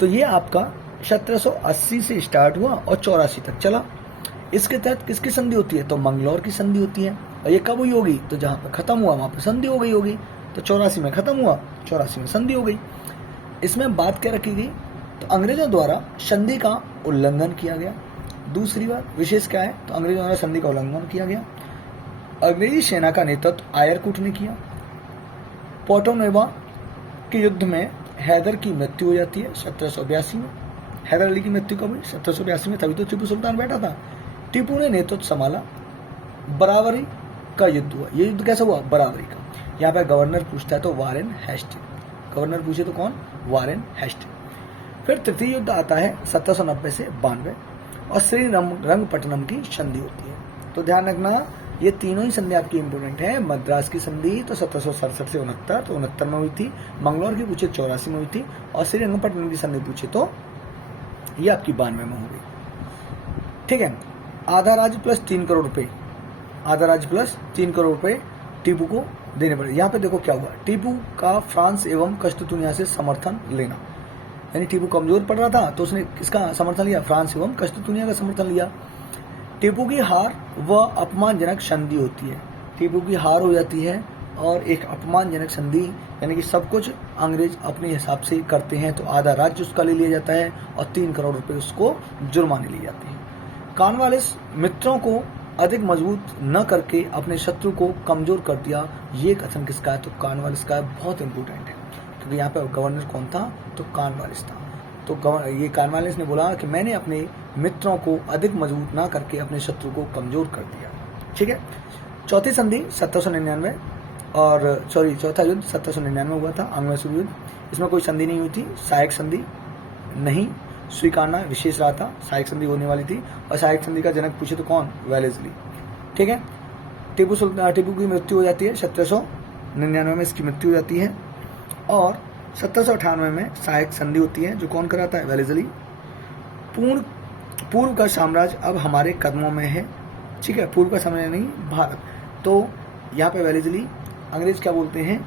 तो ये आपका 1780 से स्टार्ट हुआ और 84 तक चला। इसके तहत किसकी संधि होती है? तो मंगलौर की संधि होती है। और ये कब हुई होगी? तो जहां पर खत्म हुआ वहां पर संधि हो गई होगी। तो 84 में खत्म हुआ, 84 में संधि हो गई। इसमें बात क्या रखी गई? तो अंग्रेजों द्वारा संधि का उल्लंघन किया गया। दूसरी बात विशेष क्या है? तो अंग्रेजों द्वारा संधि का उल्लंघन किया गया। अंग्रेजी सेना का नेतृत्व आयरकुट ने किया। पोर्टोनोवा के युद्ध में हैदर की मृत्यु हो जाती है 1782 में। हैदर अली की मृत्यु कब हुई? 1782 में, तभी तो टीपू सुल्तान बैठा था। टीपू ने नेतृत्व संभाला। बराबरी का युद्ध हुआ। ये युद्ध कैसा हुआ? बराबरी का। यहाँ पे गवर्नर पूछता है तो वारेन हेस्टिंग। गवर्नर पूछे तो कौन? Warren Hastings. फिर तृतीय युद्ध आता है 1790 से 92 और श्रीरंगपट्टनम की संधि होती है। तो ध्यान रखना ये तीनों ही संधि आपकी इंपोर्टेंट है। मद्रास की संधि तो 1767 से 69, तो 69 में हुई थी। मंगलौर की पूछे 84 में हुई थी। और श्रीरंगपट्टनम की संधि पूछे तो ये आपकी 92 में हो गई। ठीक है। आधा राज्य प्लस 3 करोड़ रुपए, आधा राज्य प्लस 3 करोड़ रुपए टीपू को देने पड़े। यहाँ पे देखो क्या हुआ, टीपू का फ्रांस एवं कस्टुनिया से समर्थन लेना, यानी टीपू कमजोर पड़ रहा था तो उसने किसका समर्थन लिया? फ्रांस एवं कस्टुनिया का समर्थन लिया। टीपू की हार व अपमानजनक संधि होती है। टीपू की हार हो जाती है और एक अपमानजनक संधि, यानी कि सब कुछ अंग्रेज अपने हिसाब से करते हैं, तो आधा राज्य उसका ले लिया जाता है और 3 करोड़ रुपए उसको जुर्माने लिए जाते हैं। कॉर्नवालिस मित्रों को अधिक मजबूत न करके अपने शत्रु को कमजोर कर दिया। ये कथन किसका है? तो कॉर्नवालिस का है। बहुत इंपॉर्टेंट है क्योंकि यहाँ पे गवर्नर कौन था? तो कॉर्नवालिस था। तो ये कॉर्नवालिस ने बोला कि मैंने अपने मित्रों को अधिक मजबूत ना करके अपने शत्रु को कमजोर कर दिया। ठीक है। चौथी संधि 1799 और चौथा युद्ध 1799 हुआ था, आंग्ल मैसूर युद्ध। इसमें कोई संधि नहीं हुई थी, सहायक संधि नहीं स्वीकारना विशेष रहा था। सहायक संधि होने वाली थी और सहायक संधि का जनक पूछे तो कौन? वेलेस्ली। ठीक है। टीपू की मृत्यु हो जाती है 1799 में, इसकी मृत्यु हो जाती है। और 1798 में सहायक संधि होती है, जो कौन कराता है? वेलेस्ली। पूर्व का साम्राज्य अब हमारे कदमों में है। ठीक है। पूर्व का साम्राज्य नहीं, भारत। तो यहाँ पे वेलेस्ली अंग्रेज क्या बोलते हैं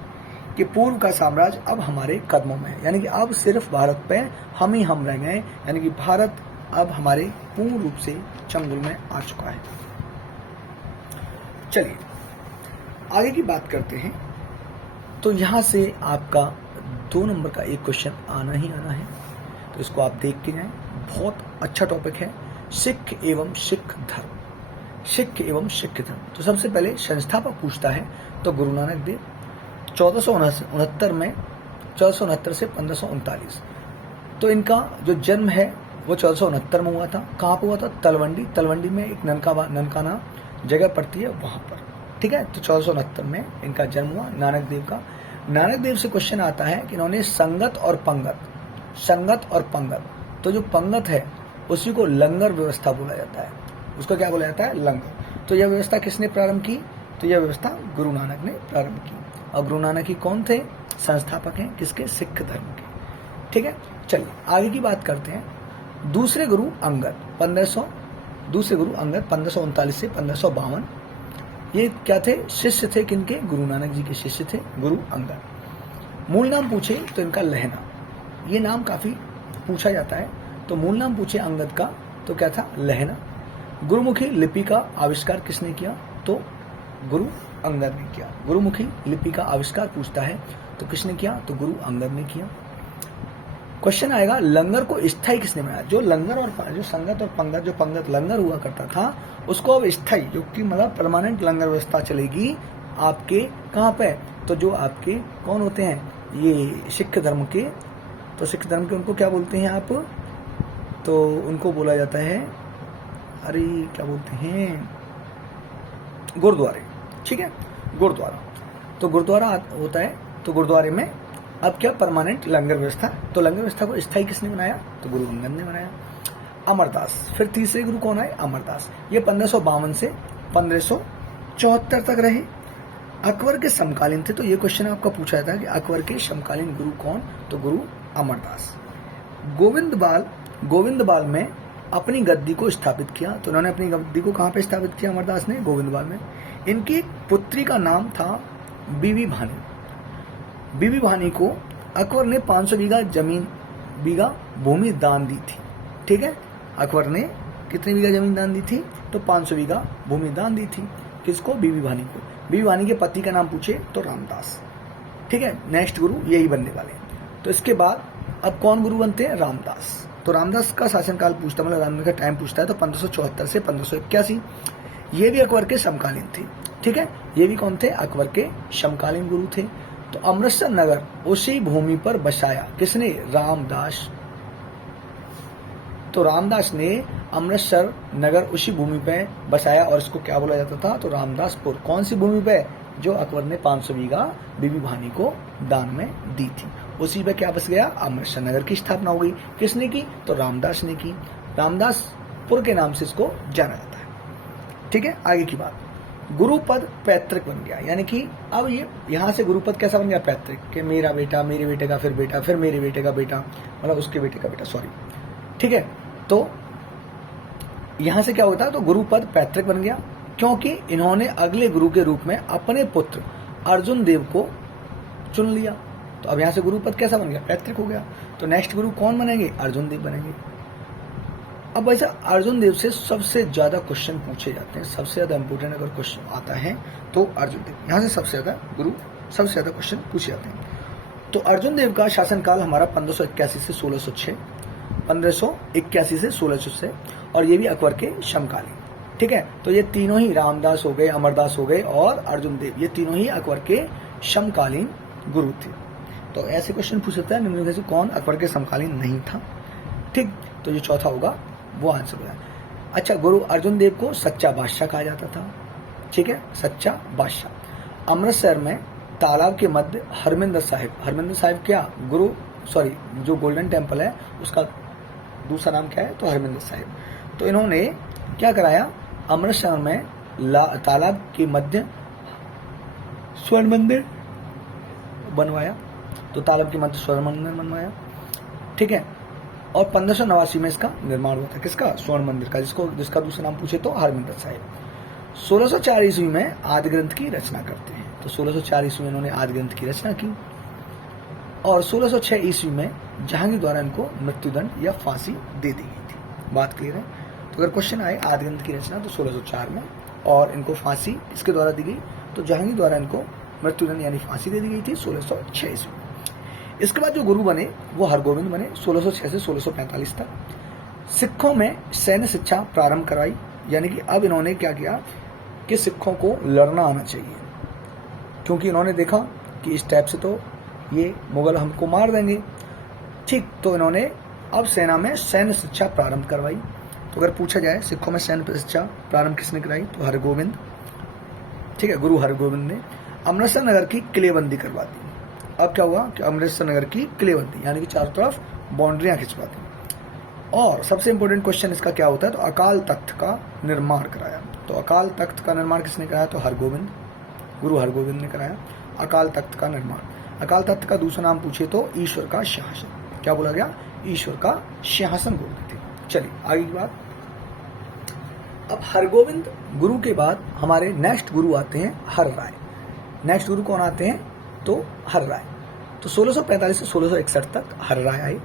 कि पूर्व का साम्राज्य अब हमारे कदमों में है, यानी कि अब सिर्फ भारत पे हम ही हम रह गए, यानी कि भारत अब हमारे पूर्ण रूप से चंगुल में आ चुका है। चलिए आगे की बात करते हैं। तो यहाँ से आपका 2 नंबर का एक क्वेश्चन आना ही आना है, तो इसको आप देख के जाएं। बहुत अच्छा टॉपिक है, सिख एवं सिख धर्म। सिख एवं सिख धर्म। तो सबसे पहले संस्थापक पूछता है तो गुरु नानक देव 1469 से 1539। तो इनका जो जन्म है वो 1469 में हुआ था। कहाँ पर हुआ था? तलवंडी। तलवंडी में एक ननकाना जगह पड़ती है वहां पर। ठीक है। तो 1469 में इनका जन्म हुआ नानक देव का। नानक देव से क्वेश्चन आता है कि इन्होंने संगत और पंगत, तो जो पंगत है उसी को लंगर व्यवस्था बोला जाता है। उसको क्या बोला जाता है? लंगर। तो यह व्यवस्था किसने प्रारंभ की? तो यह व्यवस्था गुरु नानक ने प्रारंभ की। और गुरु नानक ही कौन थे? संस्थापक हैं किसके? सिख धर्म के। ठीक है। चलिए आगे की बात करते हैं। दूसरे गुरु अंगद 1539 से 1552। ये क्या थे? शिष्य थे किनके? गुरु नानक जी के शिष्य थे गुरु अंगद। मूल नाम पूछे तो इनका लहना, ये नाम काफी पूछा जाता है। तो मूल नाम पूछे अंगद का तो क्या था? लहना। गुरुमुखी लिपि का आविष्कार किसने किया? तो गुरु अंगद ने किया। गुरुमुखी लिपि का आविष्कार पूछता है तो किसने किया? तो गुरु अंगद ने किया। क्वेश्चन आएगा लंगर को स्थायी किसने बनाया? जो लंगर और जो संगत और पंगत, जो पंगत लंगर हुआ करता था उसको अब स्थायी, जो कि मतलब परमानेंट लंगर व्यवस्था चलेगी आपके कहाँ पे? तो जो आपके कौन होते हैं? ये सिख धर्म के। तो सिख धर्म के उनको क्या बोलते हैं आप? तो उनको बोला जाता है, अरे क्या बोलते हैं? गुरुद्वारे। ठीक है। गुरुद्वारा। तो गुरुद्वारा होता है। तो गुरुद्वारे में अब क्या? परमानेंट लंगर व्यवस्था। तो लंगर व्यवस्था को स्थायी किसने बनाया? तो गुरु अंगद ने बनाया। अमरदास। फिर तीसरे गुरु कौन आए? अमरदास। ये 1552 से 1574 तक रहे। अकबर के समकालीन थे। तो ये क्वेश्चन आपका पूछा जाता है कि अकबर के समकालीन गुरु कौन? तो गुरु अमरदास। गोविंदवाल में अपनी गद्दी को स्थापित किया। तो इन्होंने अपनी गद्दी को कहाँ पे स्थापित किया अमरदास ने? गोविंदवाल में। इनकी पुत्री का नाम था बीबी भानी। बीबी भानी को अकबर ने 500 बीघा भूमि दान दी थी। ठीक है, अकबर ने कितनी बीघा जमीन दान दी थी? तो 500 बीघा भूमि दान दी थी। किसको? बीबी भानी को। बीबी भानी के पति का नाम पूछे तो रामदास। ठीक है, नेक्स्ट गुरु यही बनने वाले हैं। तो इसके बाद अब कौन गुरु बनते हैं? रामदास। तो रामदास का शासनकाल पूछता, मतलब रामदास का टाइम पूछता है, तो 1574 से 1581। ये भी अकबर के समकालीन थे। ठीक है, ये भी कौन थे? अकबर के समकालीन गुरु थे। तो अमृतसर नगर उसी भूमि पर बसाया किसने? रामदास। तो रामदास ने अमृतसर नगर उसी भूमि पे बसाया और इसको क्या बोला जाता था? तो रामदासपुर। कौन सी भूमि पे? जो अकबर ने 500 बीघा बीबी भानी को दान में दी थी, उसी पे क्या बस गया? अमृतसर नगर की स्थापना हो गई। किसने की? तो रामदास ने की। रामदासपुर के नाम से इसको जाना जाता है। ठीक है, आगे की बात, गुरुपद पैतृक बन गया। यानी कि अब ये यहाँ से गुरुपद कैसा बन गया? पैतृक, कि मेरा बेटा, मेरे बेटे का फिर बेटा, फिर मेरे बेटे का बेटा, मतलब उसके बेटे का बेटा, सॉरी। ठीक है, तो यहां से क्या होता है? तो गुरुपद पैतृक बन गया, क्योंकि इन्होंने अगले गुरु के रूप में अपने पुत्र अर्जुन देव को चुन लिया। तो अब यहां से गुरुपद कैसा बन गया? पैतृक हो गया। तो नेक्स्ट गुरु कौन बनेंगे? अर्जुन देव बनेंगे। अब वैसा अर्जुन देव से सबसे ज्यादा क्वेश्चन पूछे जाते हैं, सबसे ज्यादा इंपोर्टेंट अगर क्वेश्चन आता है तो अर्जुन देव, यहां से सबसे ज्यादा गुरु, सबसे ज्यादा क्वेश्चन पूछे जाते हैं। तो अर्जुन देव का शासनकाल हमारा 1581 से 1606, 1581 से 1606, और ये भी अकबर के समकालीन। ठीक है, तो ये तीनों ही, रामदास हो गए, अमरदास हो गए और अर्जुन देव, ये तीनों ही अकबर के समकालीन गुरु थे। तो ऐसे क्वेश्चन पूछ सकता है निम्नलिखित से कौन अकबर के समकालीन नहीं था? ठीक, तो जो चौथा होगा वो आंसर होगा। अच्छा, गुरु अर्जुन देव को सच्चा बादशाह कहा जाता था। ठीक है, सच्चा बादशाह। अमृतसर में तालाब के मध्य हरमिंदर साहिब क्या? गुरु, सॉरी, जो गोल्डन टेम्पल है उसका दूसरा नाम क्या है? तो हरमिंदर साहिब। तो इन्होंने क्या कराया? अमृतसर में तालाब के मध्य स्वर्ण मंदिर बनवाया। तो तालाब के मध्य स्वर्ण मंदिर बनवाया। ठीक है, और 1589 में इसका निर्माण हुआ था। किसका? स्वर्ण मंदिर का, जिसका दूसरा नाम पूछे तो हरमिंदर साहिब। 1604 ईस्वी में आदि ग्रंथ की रचना करते हैं। तो 1604 ईस्वी में इन्होंने आदि ग्रंथ की रचना की, और 1606 ईस्वी में जहांगीर द्वारा इनको मृत्युदंड या फांसी दे दी गई थी। बात क्लियर है? तो अगर क्वेश्चन आए आदि ग्रंथ की रचना तो 1604 में, और इनको फांसी इसके द्वारा दी गई, तो जहांगीर द्वारा इनको मृत्युदंड यानी फांसी दे दी गई थी 1606 ईस्वी में। इसके बाद जो गुरु बने वो हरगोविंद बने 1606 से 1645 तक। सिखों में सैन्य शिक्षा प्रारंभ कराई, यानी कि अब इन्होंने क्या किया कि सिखों को लड़ना आना चाहिए, क्योंकि इन्होंने देखा कि इस टाइप से तो ये मुगल हमको मार देंगे। ठीक, तो इन्होंने अब सेना में सैन्य शिक्षा प्रारंभ करवाई। तो अगर पूछा जाए सिखों में सैन्य शिक्षा प्रारंभ किसने कराई? तो हरगोविंद। ठीक है, गुरु हरगोविंद ने अमृतसर नगर की किलेबंदी करवा दी। अब क्या हुआ कि अमृतसर नगर की किलेबंदी, यानी कि चारों तरफ बाउंड्रियां खिंचवा दी। और सबसे इंपॉर्टेंट क्वेश्चन इसका क्या होता है? तो अकाल तख्त का निर्माण कराया। तो अकाल तख्त का निर्माण किसने कराया? तो हरगोविंद, गुरु हरगोविंद ने कराया अकाल तख्त का निर्माण। अकाल तख्त का दूसरा नाम पूछे तो ईश्वर का सिंहासन। क्या बोला गया? ईश्वर का सिंहासन बोलते थे। चलिए आगे की बात। अब हरगोविंद गुरु के बाद हमारे नेक्स्ट गुरु आते हैं हर राय। नेक्स्ट गुरु कौन आते हैं? तो हर राय। तो 1645 से 1661 तक हर राय आए।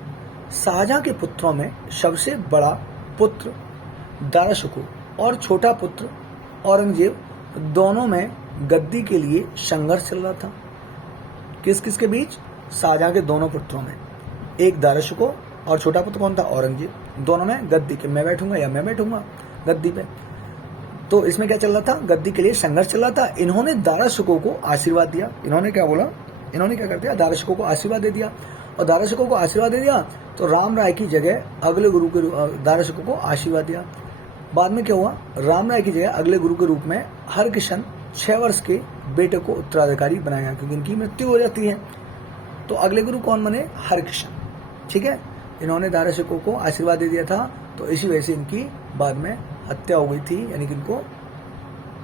शाहजहां के पुत्रों में सबसे बड़ा पुत्र दाराशुको और छोटा पुत्र औरंगजेब, दोनों में गद्दी के लिए संघर्ष चल रहा था। किस किस के बीच? शाहजहां के दोनों पुत्रों में, एक दाराशुको और छोटा पुत्र कौन था? औरंगजेब। दोनों में गद्दी के, मैं बैठूंगा या मैं बैठूंगा गद्दी पे। तो इसमें क्या चल रहा था? गद्दी के लिए संघर्ष चल रहा था। इन्होंने दाराशुको को आशीर्वाद दिया। इन्होंने क्या बोला? इन्होंने क्या कर दिया? दाराशुको को आशीर्वाद दे दिया। और दाराशुको को आशीर्वाद दे दिया तो राम राय की जगह अगले गुरु के दाराशुको को आशीर्वाद दिया। बाद में क्या हुआ? राम राय की जगह अगले गुरु के रूप में हरकिशन 6 वर्ष के बेटे को उत्तराधिकारी बनाया, क्योंकि इनकी मृत्यु हो जाती है। तो अगले गुरु कौन बने? हरकिशन। ठीक है, इन्होंने दाराशुको को आशीर्वाद दे दिया था, तो इसी वजह से इनकी बाद में हत्या हो गई थी, यानी कि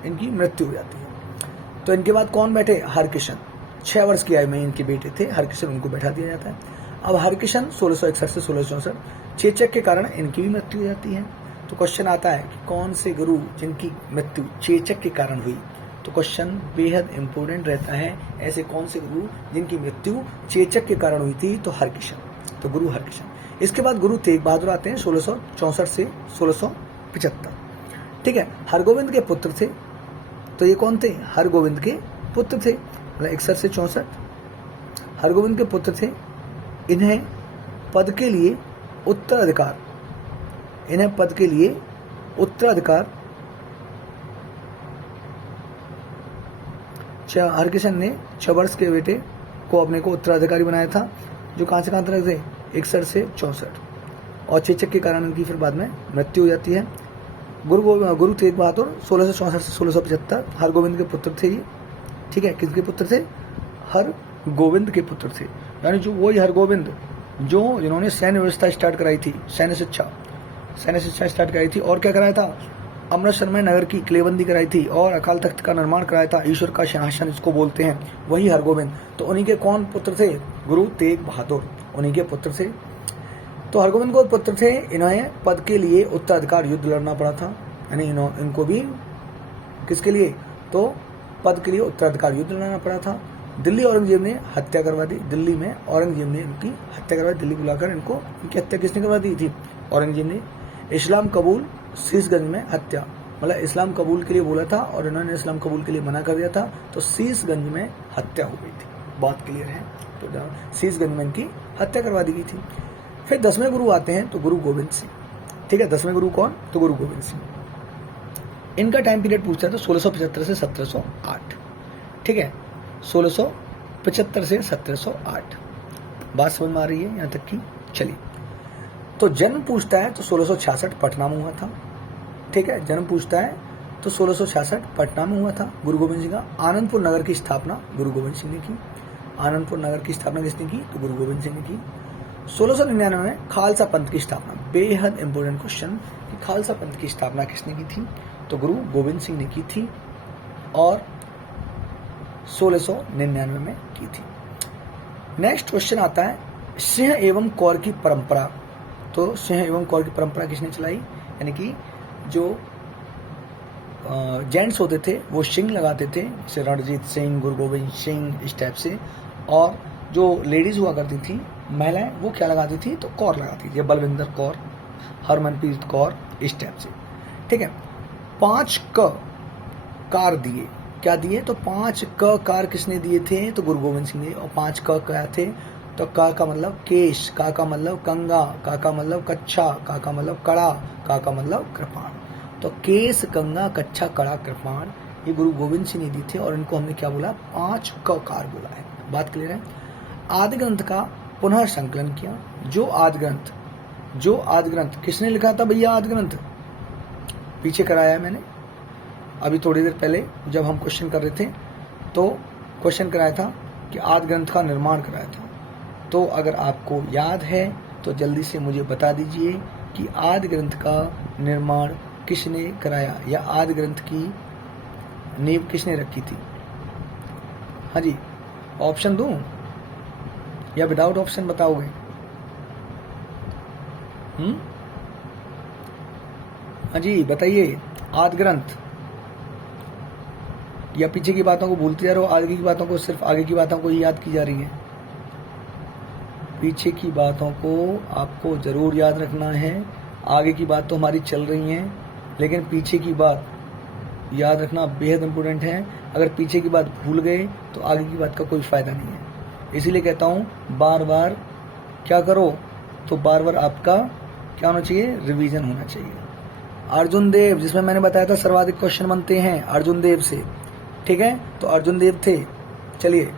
इनकी मृत्यु हो जाती है। तो इनके बाद कौन बैठे? हरकिशन। 6 वर्ष की आयु में इनके बेटे थे हरकिशन, उनको बैठा दिया जाता है। अब हरकिशन 1661 से 1664, चेचक के कारण इनकी भी मृत्यु हो जाती है। तो क्वेश्चन आता है कि कौन से गुरु जिनकी मृत्यु चेचक के कारण हुई। तो क्वेश्चन बेहद इंपॉर्टेंट रहता है, ऐसे कौन से गुरु जिनकी मृत्यु चेचक के कारण हुई थी। तो हरकिशन, तो गुरु हरकिशन। इसके बाद गुरु तेग बहादुर आते हैं 1664 से 1675। ठीक है, हरगोविंद के पुत्र थे। तो ये कौन थे? हरगोविंद के पुत्र थे, मतलब 61 से 64 हरगोविंद के पुत्र थे। इन्हें पद के लिए उत्तराधिकार, इन्हें पद के लिए उत्तराधिकार हरकिशन ने 6 वर्ष के बेटे को अपने को उत्तराधिकारी बनाया था, जो कहाँ तक थे? 61 से 64। और चेचक के कारण इनकी फिर बाद में मृत्यु हो जाती है। गुरु तेग बहादुर 1664 से 1675 हरगोविंद के पुत्र थे ये। ठीक है, किसके पुत्र थे? हरगोविंद के पुत्र थे, यानी जो वही हरगोविंद जो जिन्होंने सैन्य व्यवस्था स्टार्ट कराई थी, सैन्य शिक्षा स्टार्ट कराई थी। और क्या कराया था? अमृतसर में नगर की किलेबंदी कराई थी और अकाल तख्त का निर्माण कराया था। ईश्वर का सिंहासन इसको बोलते हैं, वही हरगोविंद। तो उन्हीं के कौन पुत्र थे? गुरु तेग बहादुर, उन्हीं के पुत्र थे। तो हरगोविंद को पुत्र थे, इन्हें पद के लिए उत्तराधिकार युद्ध लड़ना पड़ा था, यानी इनको भी किसके लिए? तो पद के लिए उत्तराधिकार युद्ध लड़ना पड़ा था। दिल्ली औरंगजेब ने हत्या करवा दी, दिल्ली में औरंगजेब ने इनकी हत्या करवाई, दिल्ली बुलाकर इनको इनकी हत्या किसने करवा दी थी? औरंगजेब ने। इस्लाम कबूल शीशगंज में हत्या, मतलब इस्लाम कबूल के लिए बोला था और इन्होंने इस्लाम कबूल के लिए मना कर दिया था, तो शीशगंज में हत्या हो गई थी। बात क्लियर है? तो शीशगंज में इनकी हत्या करवा दी गई थी। फिर 10वें गुरु आते हैं, तो गुरु गोविंद सिंह। ठीक है, 10वें गुरु कौन? तो गुरु गोविंद सिंह। इनका टाइम पीरियड पूछता है तो 1675 से 1708। ठीक है, 1675 से 1708। बात समझ में आ रही है यहाँ तक की? चलिए, तो जन्म पूछता है तो 1666 पटना में हुआ था। ठीक है, जन्म पूछता है तो 1666 पटना में हुआ था गुरु गोविंद सिंह का। आनंदपुर नगर की स्थापना गुरु गोविंद सिंह ने की। आनंदपुर नगर की स्थापना किसने की? तो गुरु गोविंद सिंह ने की। 1699 में खालसा पंथ की स्थापना, बेहद इंपोर्टेंट क्वेश्चन, कि खालसा पंथ की स्थापना किसने की थी? तो गुरु गोविंद सिंह ने की थी, और 1699 में की थी। नेक्स्ट क्वेश्चन आता है सिंह एवं कौर की परंपरा। तो सिंह एवं कौर की परंपरा किसने चलाई? यानी कि जो जेंट्स होते थे वो सिंह लगाते थे, जैसे रणजीत सिंह, गुरु गोविंद सिंह, इस टाइप से। और जो लेडीज हुआ करती थी, महिलाएं, वो क्या लगाती थी? तो कौर लगाती थी, बलविंदर कौर, हरमनप्रीत कौर, इस टाइप से। ठीक है, 5 कार दिए। क्या दिए? तो 5 कार किसने दिए थे? तो गुरु गोविंद सिंह ने। और 5 क्या थे? तो का मतलब केश, का मतलब कंगा, का मतलब कच्छा, का मतलब कड़ा, का मतलब कृपाण। तो केस, कंगा, कच्छा, कड़ा, कृपाण, ये गुरु गोविंद सिंह ने दिए थे, और इनको हमने क्या बोला? 5 कार बोला है। बात क्लियर है? आदि ग्रंथ का पुनः संकलन किया। जो आदि ग्रंथ किसने लिखा था भैया? आदि ग्रंथ पीछे कराया मैंने अभी थोड़ी देर पहले, जब हम क्वेश्चन कर रहे थे तो क्वेश्चन कराया था कि आदि ग्रंथ का निर्माण कराया था। तो अगर आपको याद है तो जल्दी से मुझे बता दीजिए कि आदि ग्रंथ का निर्माण किसने कराया, या आदि ग्रंथ की नींव किसने रखी थी? हाँ जी, ऑप्शन दूं या विदाउट ऑप्शन बताओगे? हाँ जी, बताइए। आदि ग्रंथ, या पीछे की बातों को भूलते जा रहे हो, आगे की बातों को, सिर्फ आगे की बातों को ही याद की जा रही है? पीछे की बातों को आपको जरूर याद रखना है। आगे की बात तो हमारी चल रही है, लेकिन पीछे की बात याद रखना बेहद इंपॉर्टेंट है। अगर पीछे की बात भूल गए तो आगे की बात का कोई फायदा नहीं है। इसीलिए कहता हूँ बार बार क्या करो, तो बार बार आपका क्या होना चाहिए? रिवीजन होना चाहिए। अर्जुन देव, जिसमें मैंने बताया था सर्वाधिक क्वेश्चन बनते हैं अर्जुन देव से। ठीक है, तो अर्जुन देव थे। चलिए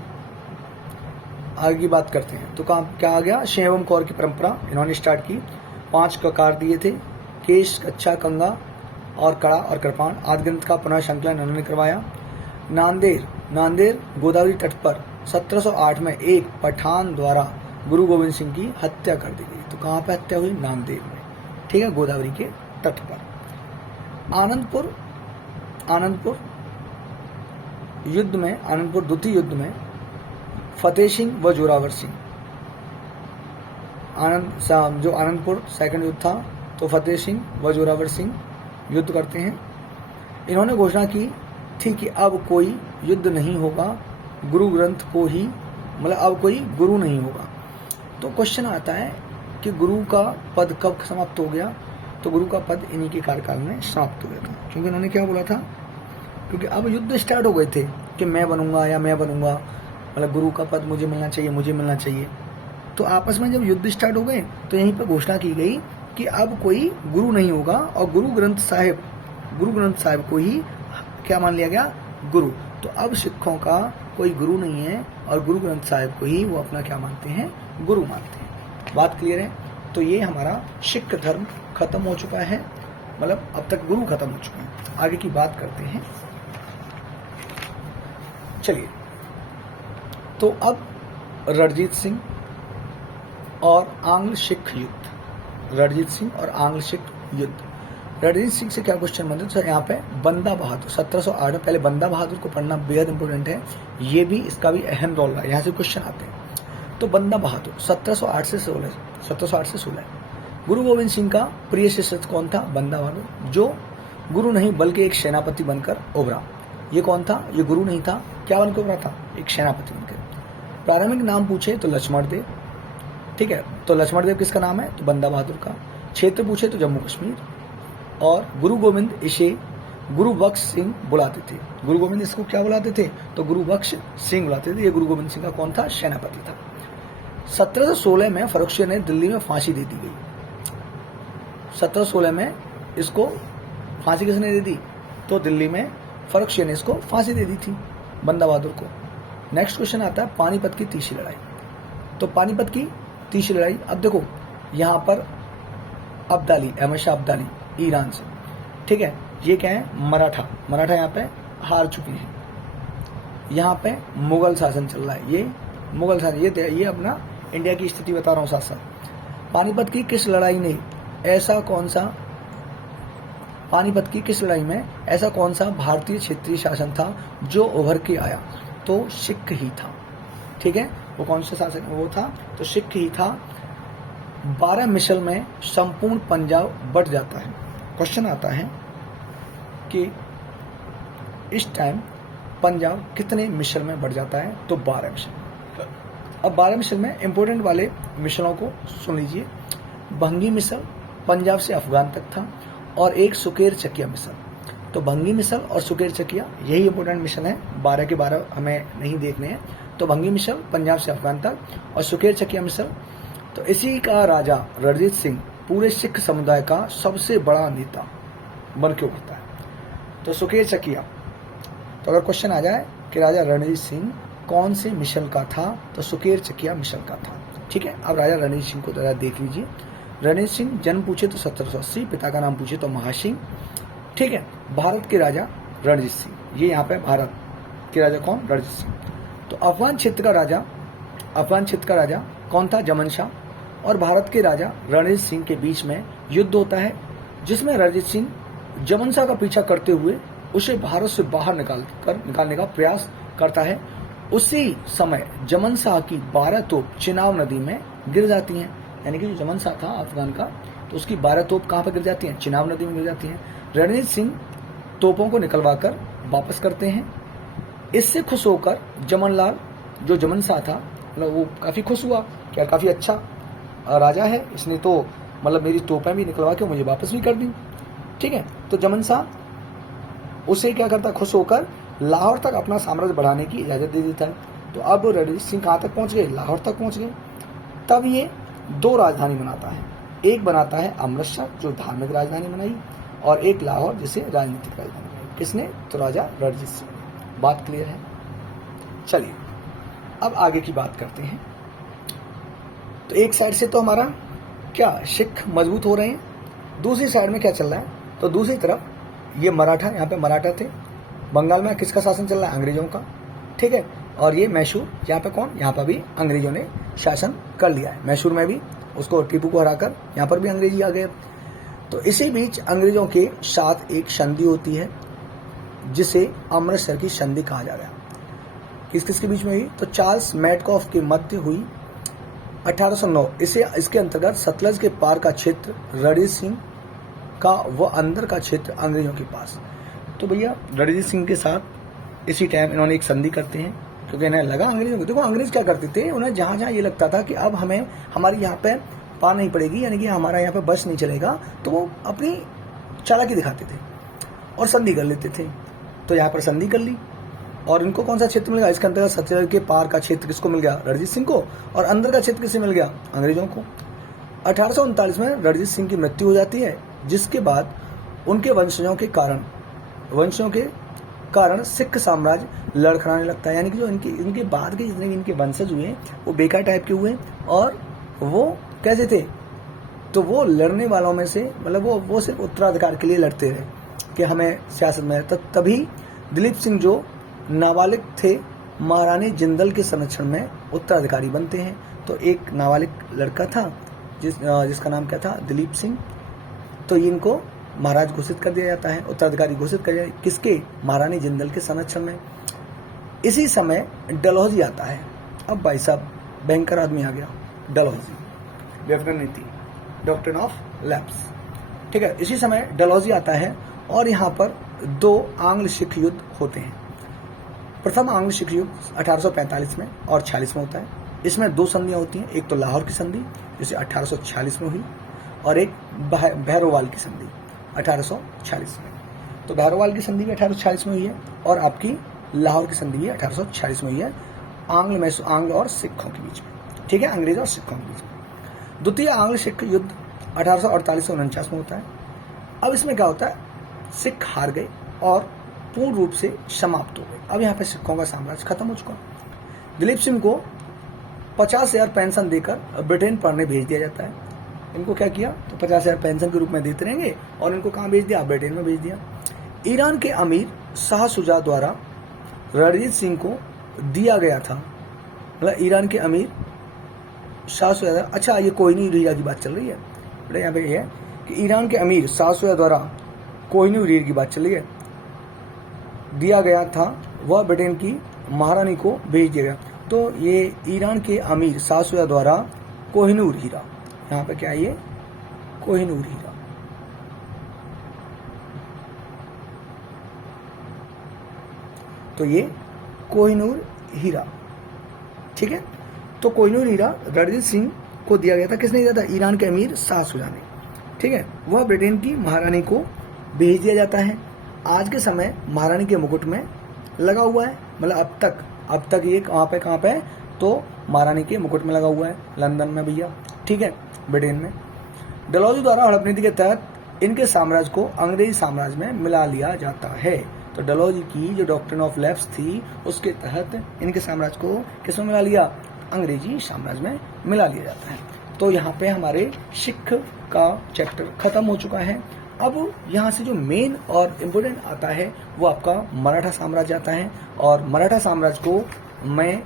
आगे की बात करते हैं। तो क्या आ गया? सिंह एवं कौर की परंपरा इन्होंने स्टार्ट की। 5 कार दिए थे, केश, कच्छा, कंगा और कड़ा और कृपाण। आदि ग्रंथ का पुनः संकलन इन्होंने करवाया। नांदेड़ गोदावरी तट पर 1708 में एक पठान द्वारा गुरु गोविंद सिंह की हत्या कर दी गई। तो कहाँ पे हत्या हुई? नांदेड़ में। ठीक है, गोदावरी के तट पर। आनंदपुर युद्ध में, आनंदपुर द्वितीय युद्ध में फतेह सिंह व जोरावर सिंह, जो आनंदपुर सेकंड युद्ध था, तो फतेह सिंह व जोरावर सिंह युद्ध करते हैं। इन्होंने घोषणा की थी कि अब कोई युद्ध नहीं होगा, गुरु ग्रंथ को ही, मतलब अब कोई गुरु नहीं होगा। तो क्वेश्चन आता है कि गुरु का पद कब समाप्त हो गया? तो गुरु का पद इन्हीं के कार्यकाल में समाप्त हो गया था, क्योंकि इन्होंने क्या बोला था, क्योंकि अब युद्ध स्टार्ट हो गए थे कि मैं बनूंगा या मैं बनूंगा, मतलब गुरु का पद मुझे मिलना चाहिए, मुझे मिलना चाहिए। तो आपस में जब युद्ध स्टार्ट हो गए तो यहीं पर घोषणा की गई कि अब कोई गुरु नहीं होगा और गुरु ग्रंथ साहिब को ही क्या मान लिया गया? गुरु। तो अब सिखों का कोई गुरु नहीं है और गुरु ग्रंथ साहिब को ही वो अपना क्या मानते हैं? गुरु मानते हैं। बात क्लियर है? तो ये हमारा सिख धर्म खत्म हो चुका है, मतलब अब तक गुरु खत्म हो चुके हैं। आगे की बात करते हैं। चलिए, तो अब रणजीत सिंह और आंग्ल सिख युद्ध, रणजीत सिंह और आंग्ल सिख युद्ध। रणजीत सिंह से क्या क्वेश्चन बनते हैं? तो यहाँ पे बंदा बहादुर 1708 में, पहले बंदा बहादुर को पढ़ना बेहद इंपॉर्टेंट है, ये भी इसका भी अहम रोल रहा है, यहाँ से क्वेश्चन आते हैं। तो बंदा बहादुर 1708 से 16 गुरु गोविंद सिंह का प्रिय शिष्य कौन था? बंदा बहादुर, जो गुरु नहीं बल्कि एक सेनापति बनकर उभरा। ये कौन था? ये गुरु नहीं था, क्या बनकर उभरा था? एक सेनापति बनकर। प्रारंभिक नाम पूछे तो लक्ष्मण देव, ठीक है, तो लक्ष्मण देव किसका नाम है? तो बंदा बहादुर का। क्षेत्र पूछे तो जम्मू कश्मीर। और गुरु गोविंद इसे गुरु बख्श सिंह बुलाते थे। गुरु गोविंद इसको क्या बुलाते थे? तो गुरु बख्श सिंह बुलाते थे। ये गुरु गोविंद सिंह का कौन था? सेनापति था। 1716 में फर्रुखसिंह ने दिल्ली में फांसी दे दी गई। 1716 में इसको फांसी किसने दे दी? तो दिल्ली में फर्रुखसिंह ने इसको फांसी दे दी थी, बंदा बहादुर को। नेक्स्ट क्वेश्चन आता है पानीपत की तीसरी लड़ाई। तो पानीपत की तीसरी लड़ाई, अब देखो यहाँ पर अब्दाली, अहमद शाह अब्दाली ईरान से, ठीक है, ये क्या है? मराठा यहाँ पे हार चुकी है। यहाँ पे मुगल शासन चल रहा है, ये मुगल शासन, ये अपना इंडिया की स्थिति बता रहा हूँ साथ साथ। पानीपत की किस लड़ाई में ऐसा कौन सा भारतीय क्षेत्रीय शासन था जो उभर के आया? तो सिख ही था, ठीक है। वो कौन सा शासन वो था? तो सिख ही था। 12 मिसल में संपूर्ण पंजाब बट जाता है। क्वेश्चन आता है कि इस टाइम पंजाब कितने मिसल में बढ़ जाता है? तो 12 मिसल। अब 12 मिसल में इंपोर्टेंट वाले मिसलों को सुन लीजिए। भंगी मिसल पंजाब से अफगान तक था, और एक सुकेर चकिया मिसल। तो भंगी मिसल और सुकेर चकिया यही इंपोर्टेंट मिशन है, 12 के 12 हमें नहीं देखने हैं। तो भंगी मिसल पंजाब से अफगान तक, और सुकेर चकिया मिसल, तो इसी का राजा रणजीत सिंह पूरे सिख समुदाय का सबसे बड़ा नेता बन के उभरता है। तो सुकेर चकिया, तो अगर क्वेश्चन आ जाए कि राजा रणजीत सिंह कौन से मिशन का था, तो सुकेर चकिया मिशन का था, ठीक है। अब राजा रणजीत सिंह को जरा देख लीजिए। रणजीत सिंह जन्म पूछे तो 1780, पिता का नाम पूछे तो महासिंह, ठीक है। भारत के राजा रणजीत सिंह, ये यहाँ पे भारत के राजा कौन? रणजीत सिंह। तो अफगान क्षेत्र का राजा कौन था? जमन शाह। और भारत के राजा रणजीत सिंह के बीच में युद्ध होता है, जिसमें रणजीत सिंह जमन शाह का पीछा करते हुए उसे भारत से बाहर निकालने का प्रयास करता है। उसी समय जमन शाह की 12 तोप चिनाब नदी में गिर जाती हैं, यानी कि जो जमन शाह था अफगान का, तो उसकी 12 तोप कहाँ पर गिर जाती हैं? चिनाब नदी में गिर जाती हैं। रणजीत सिंह तोपों को निकलवाकर वापस करते हैं। इससे खुश होकर जमनलाल, जो जमन शाह था, मतलब वो काफ़ी खुश हुआ कि यार काफ़ी अच्छा राजा है, इसने तो मतलब मेरी तोपें भी निकलवा के मुझे वापस भी कर दी, ठीक है। तो जमन शाह उसे क्या करता? खुश होकर लाहौर तक अपना साम्राज्य बढ़ाने की इजाज़त दे देता है। तो अब रणजीत सिंह कहाँ तक पहुँच गए? लाहौर तक पहुँच गए। तब ये 2 राजधानी बनाता है, एक बनाता है अमृतसर जो धार्मिक राजधानी बनाई, और एक लाहौर जिसे राजनीतिक राजधानी बनाई। किसने? तो राजा रणजीत सिंह। बात क्लियर है? चलिए अब आगे की बात करते हैं। तो एक साइड से तो हमारा क्या सिख मजबूत हो रहे हैं, दूसरी साइड में क्या चल रहा है? तो दूसरी तरफ ये मराठा, यहाँ पे मराठा थे। बंगाल में किसका शासन चल रहा है? अंग्रेजों का, ठीक है। और ये मैसूर, यहाँ पे कौन? यहाँ पर भी अंग्रेजों ने शासन कर लिया है। मैसूर में भी उसको टीपू को हराकर यहाँ पर भी अंग्रेजी आ गए। तो इसी बीच अंग्रेजों के साथ एक संधि होती है, जिसे अमृतसर की संधि कहा जा रहा है। किस किस के बीच में हुई? तो चार्ल्स मैडकॉफ के मध्य हुई 1809 इसके अंतर्गत सतलज के पार का क्षेत्र रणजीत सिंह का व अंदर का क्षेत्र अंग्रेजों के पास। तो भैया रणजीत सिंह के साथ इसी टाइम इन्होंने एक संधि करते हैं, क्योंकि इन्हें लगा अंग्रेजों को, देखो अंग्रेज क्या करते थे, उन्हें जहाँ जहाँ ये लगता था कि अब हमें हमारी यहाँ पे पार नहीं पड़ेगी, यानी कि हमारा यहाँ पे बस नहीं चलेगा, तो वो अपनी चालाकी दिखाते थे और संधि कर लेते थे। तो यहाँ पर संधि कर ली और इनको कौन सा क्षेत्र मिल गया, इसके अंतर्गत सतलज के पार का क्षेत्र किसको मिल गया, रणजीत सिंह को, और अंदर का क्षेत्र किसे मिल गया, अंग्रेजों को। 1839 में रणजीत सिंह की मृत्यु हो जाती है, जिसके बाद उनके वंशजों के कारण सिख साम्राज्य लड़खड़ाने लगता है, यानी कि जो इनके बाद के जितने भी इनके वंशज हुए वो बेकार टाइप के हुए, और वो कैसे थे, तो वो लड़ने वालों में से मतलब वो सिर्फ उत्तराधिकार के लिए लड़ते रहे कि हमें सियासत में, तभी दिलीप सिंह जो नाबालिग थे महारानी जिंदल के संरक्षण में उत्तराधिकारी बनते हैं। तो एक नाबालिग लड़का था जिसका नाम क्या था, दिलीप सिंह, तो इनको महाराज घोषित कर दिया जाता है, उत्तराधिकारी घोषित कर दिया, किसके, महारानी जिंदल के संरक्षण में। इसी समय डलहौजी आता है। अब भाई साहब भयंकर आदमी आ गया, डलहौजी, व्याकरण नीति, डॉक्ट्रिन ऑफ लैप्स, ठीक है। इसी समय डलहौजी आता है और यहाँ पर 2 आंग्ल सिख युद्ध होते हैं। प्रथम आंग्ल सिख युद्ध 1845 में और 46 में होता है। इसमें 2 संधियां होती हैं, एक तो लाहौर की संधि जिसे 1846 में हुई, और एक भैरोवाल की संधि 1846 में। तो भैरोवाल की संधि भी 1846 में हुई है और आपकी लाहौर की संधि भी 1846 में हुई है, आंग्ल और सिखों के बीच में, ठीक है, अंग्रेज और सिखों के बीच में। द्वितीय आंग्ल सिख युद्ध 1848 से 49 में होता है। अब इसमें क्या होता है, सिख हार गए और पूर्ण रूप से समाप्त हो गए। अब यहाँ पे सिखों का साम्राज्य खत्म हो चुका। दिलीप सिंह को 50,000 पेंशन देकर ब्रिटेन पढ़ने भेज दिया जाता है। इनको क्या किया, तो 50,000 पेंशन के रूप में देते रहेंगे, और इनको कहाँ भेज दिया, ब्रिटेन में भेज दिया। ईरान के अमीर शाह शुजा द्वारा रणजीत सिंह को दिया गया था, मतलब ईरान के अमीर शाह शुजा, अच्छा ये कोहिनूर हीरा की बात चल रही है, बेटा यहाँ पे ये है कि ईरान के अमीर शाह शुजा द्वारा कोहिनूर हीरे की बात चल रही है, दिया गया था, वह ब्रिटेन की महारानी को भेज दिया गया। तो ये ईरान के अमीर शाह शुजा द्वारा कोहिनूर हीरा, यहाँ पे क्या है, ये कोहिनूर हीरा, तो ये कोहिनूर हीरा, ठीक है। तो कोहिनूर हीरा रणजीत सिंह को दिया गया था, किसने दिया था, ईरान के अमीर शाह शुजा ने, ठीक है। वह ब्रिटेन की महारानी को भेज दिया जाता है। आज के समय महारानी के मुकुट में लगा हुआ है, मतलब अब तक ये कहाँ पे तो महारानी के मुकुट में लगा हुआ है, लंदन में भैया, ठीक है, ब्रिटेन में। डलहौजी द्वारा हड़प नीति के तहत इनके साम्राज्य को अंग्रेजी साम्राज्य में मिला लिया जाता है। तो डलहौजी की जो डॉक्ट्रिन ऑफ लैप्स थी उसके तहत इनके साम्राज्य को किसमें मिला लिया, अंग्रेजी साम्राज्य में मिला लिया जाता है। तो यहाँ पे हमारे सिख का चैप्टर खत्म हो चुका है। अब यहाँ से जो मेन और इम्पोर्टेंट आता है वो आपका मराठा साम्राज्य आता है, और मराठा साम्राज्य को मैं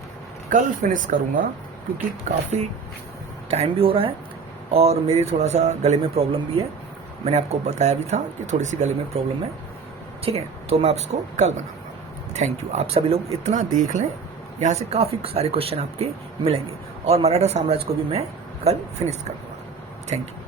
कल फिनिश करूँगा, क्योंकि काफ़ी टाइम भी हो रहा है और मेरी थोड़ा सा गले में प्रॉब्लम भी है। मैंने आपको बताया भी था कि थोड़ी सी गले में प्रॉब्लम है, ठीक है, तो मैं आपको कल बनाऊंगा। थैंक यू, आप सभी लोग इतना देख लें, यहाँ से काफ़ी सारे क्वेश्चन आपके मिलेंगे, और मराठा साम्राज्य को भी मैं कल फिनिश कर दूँगा। Thank you.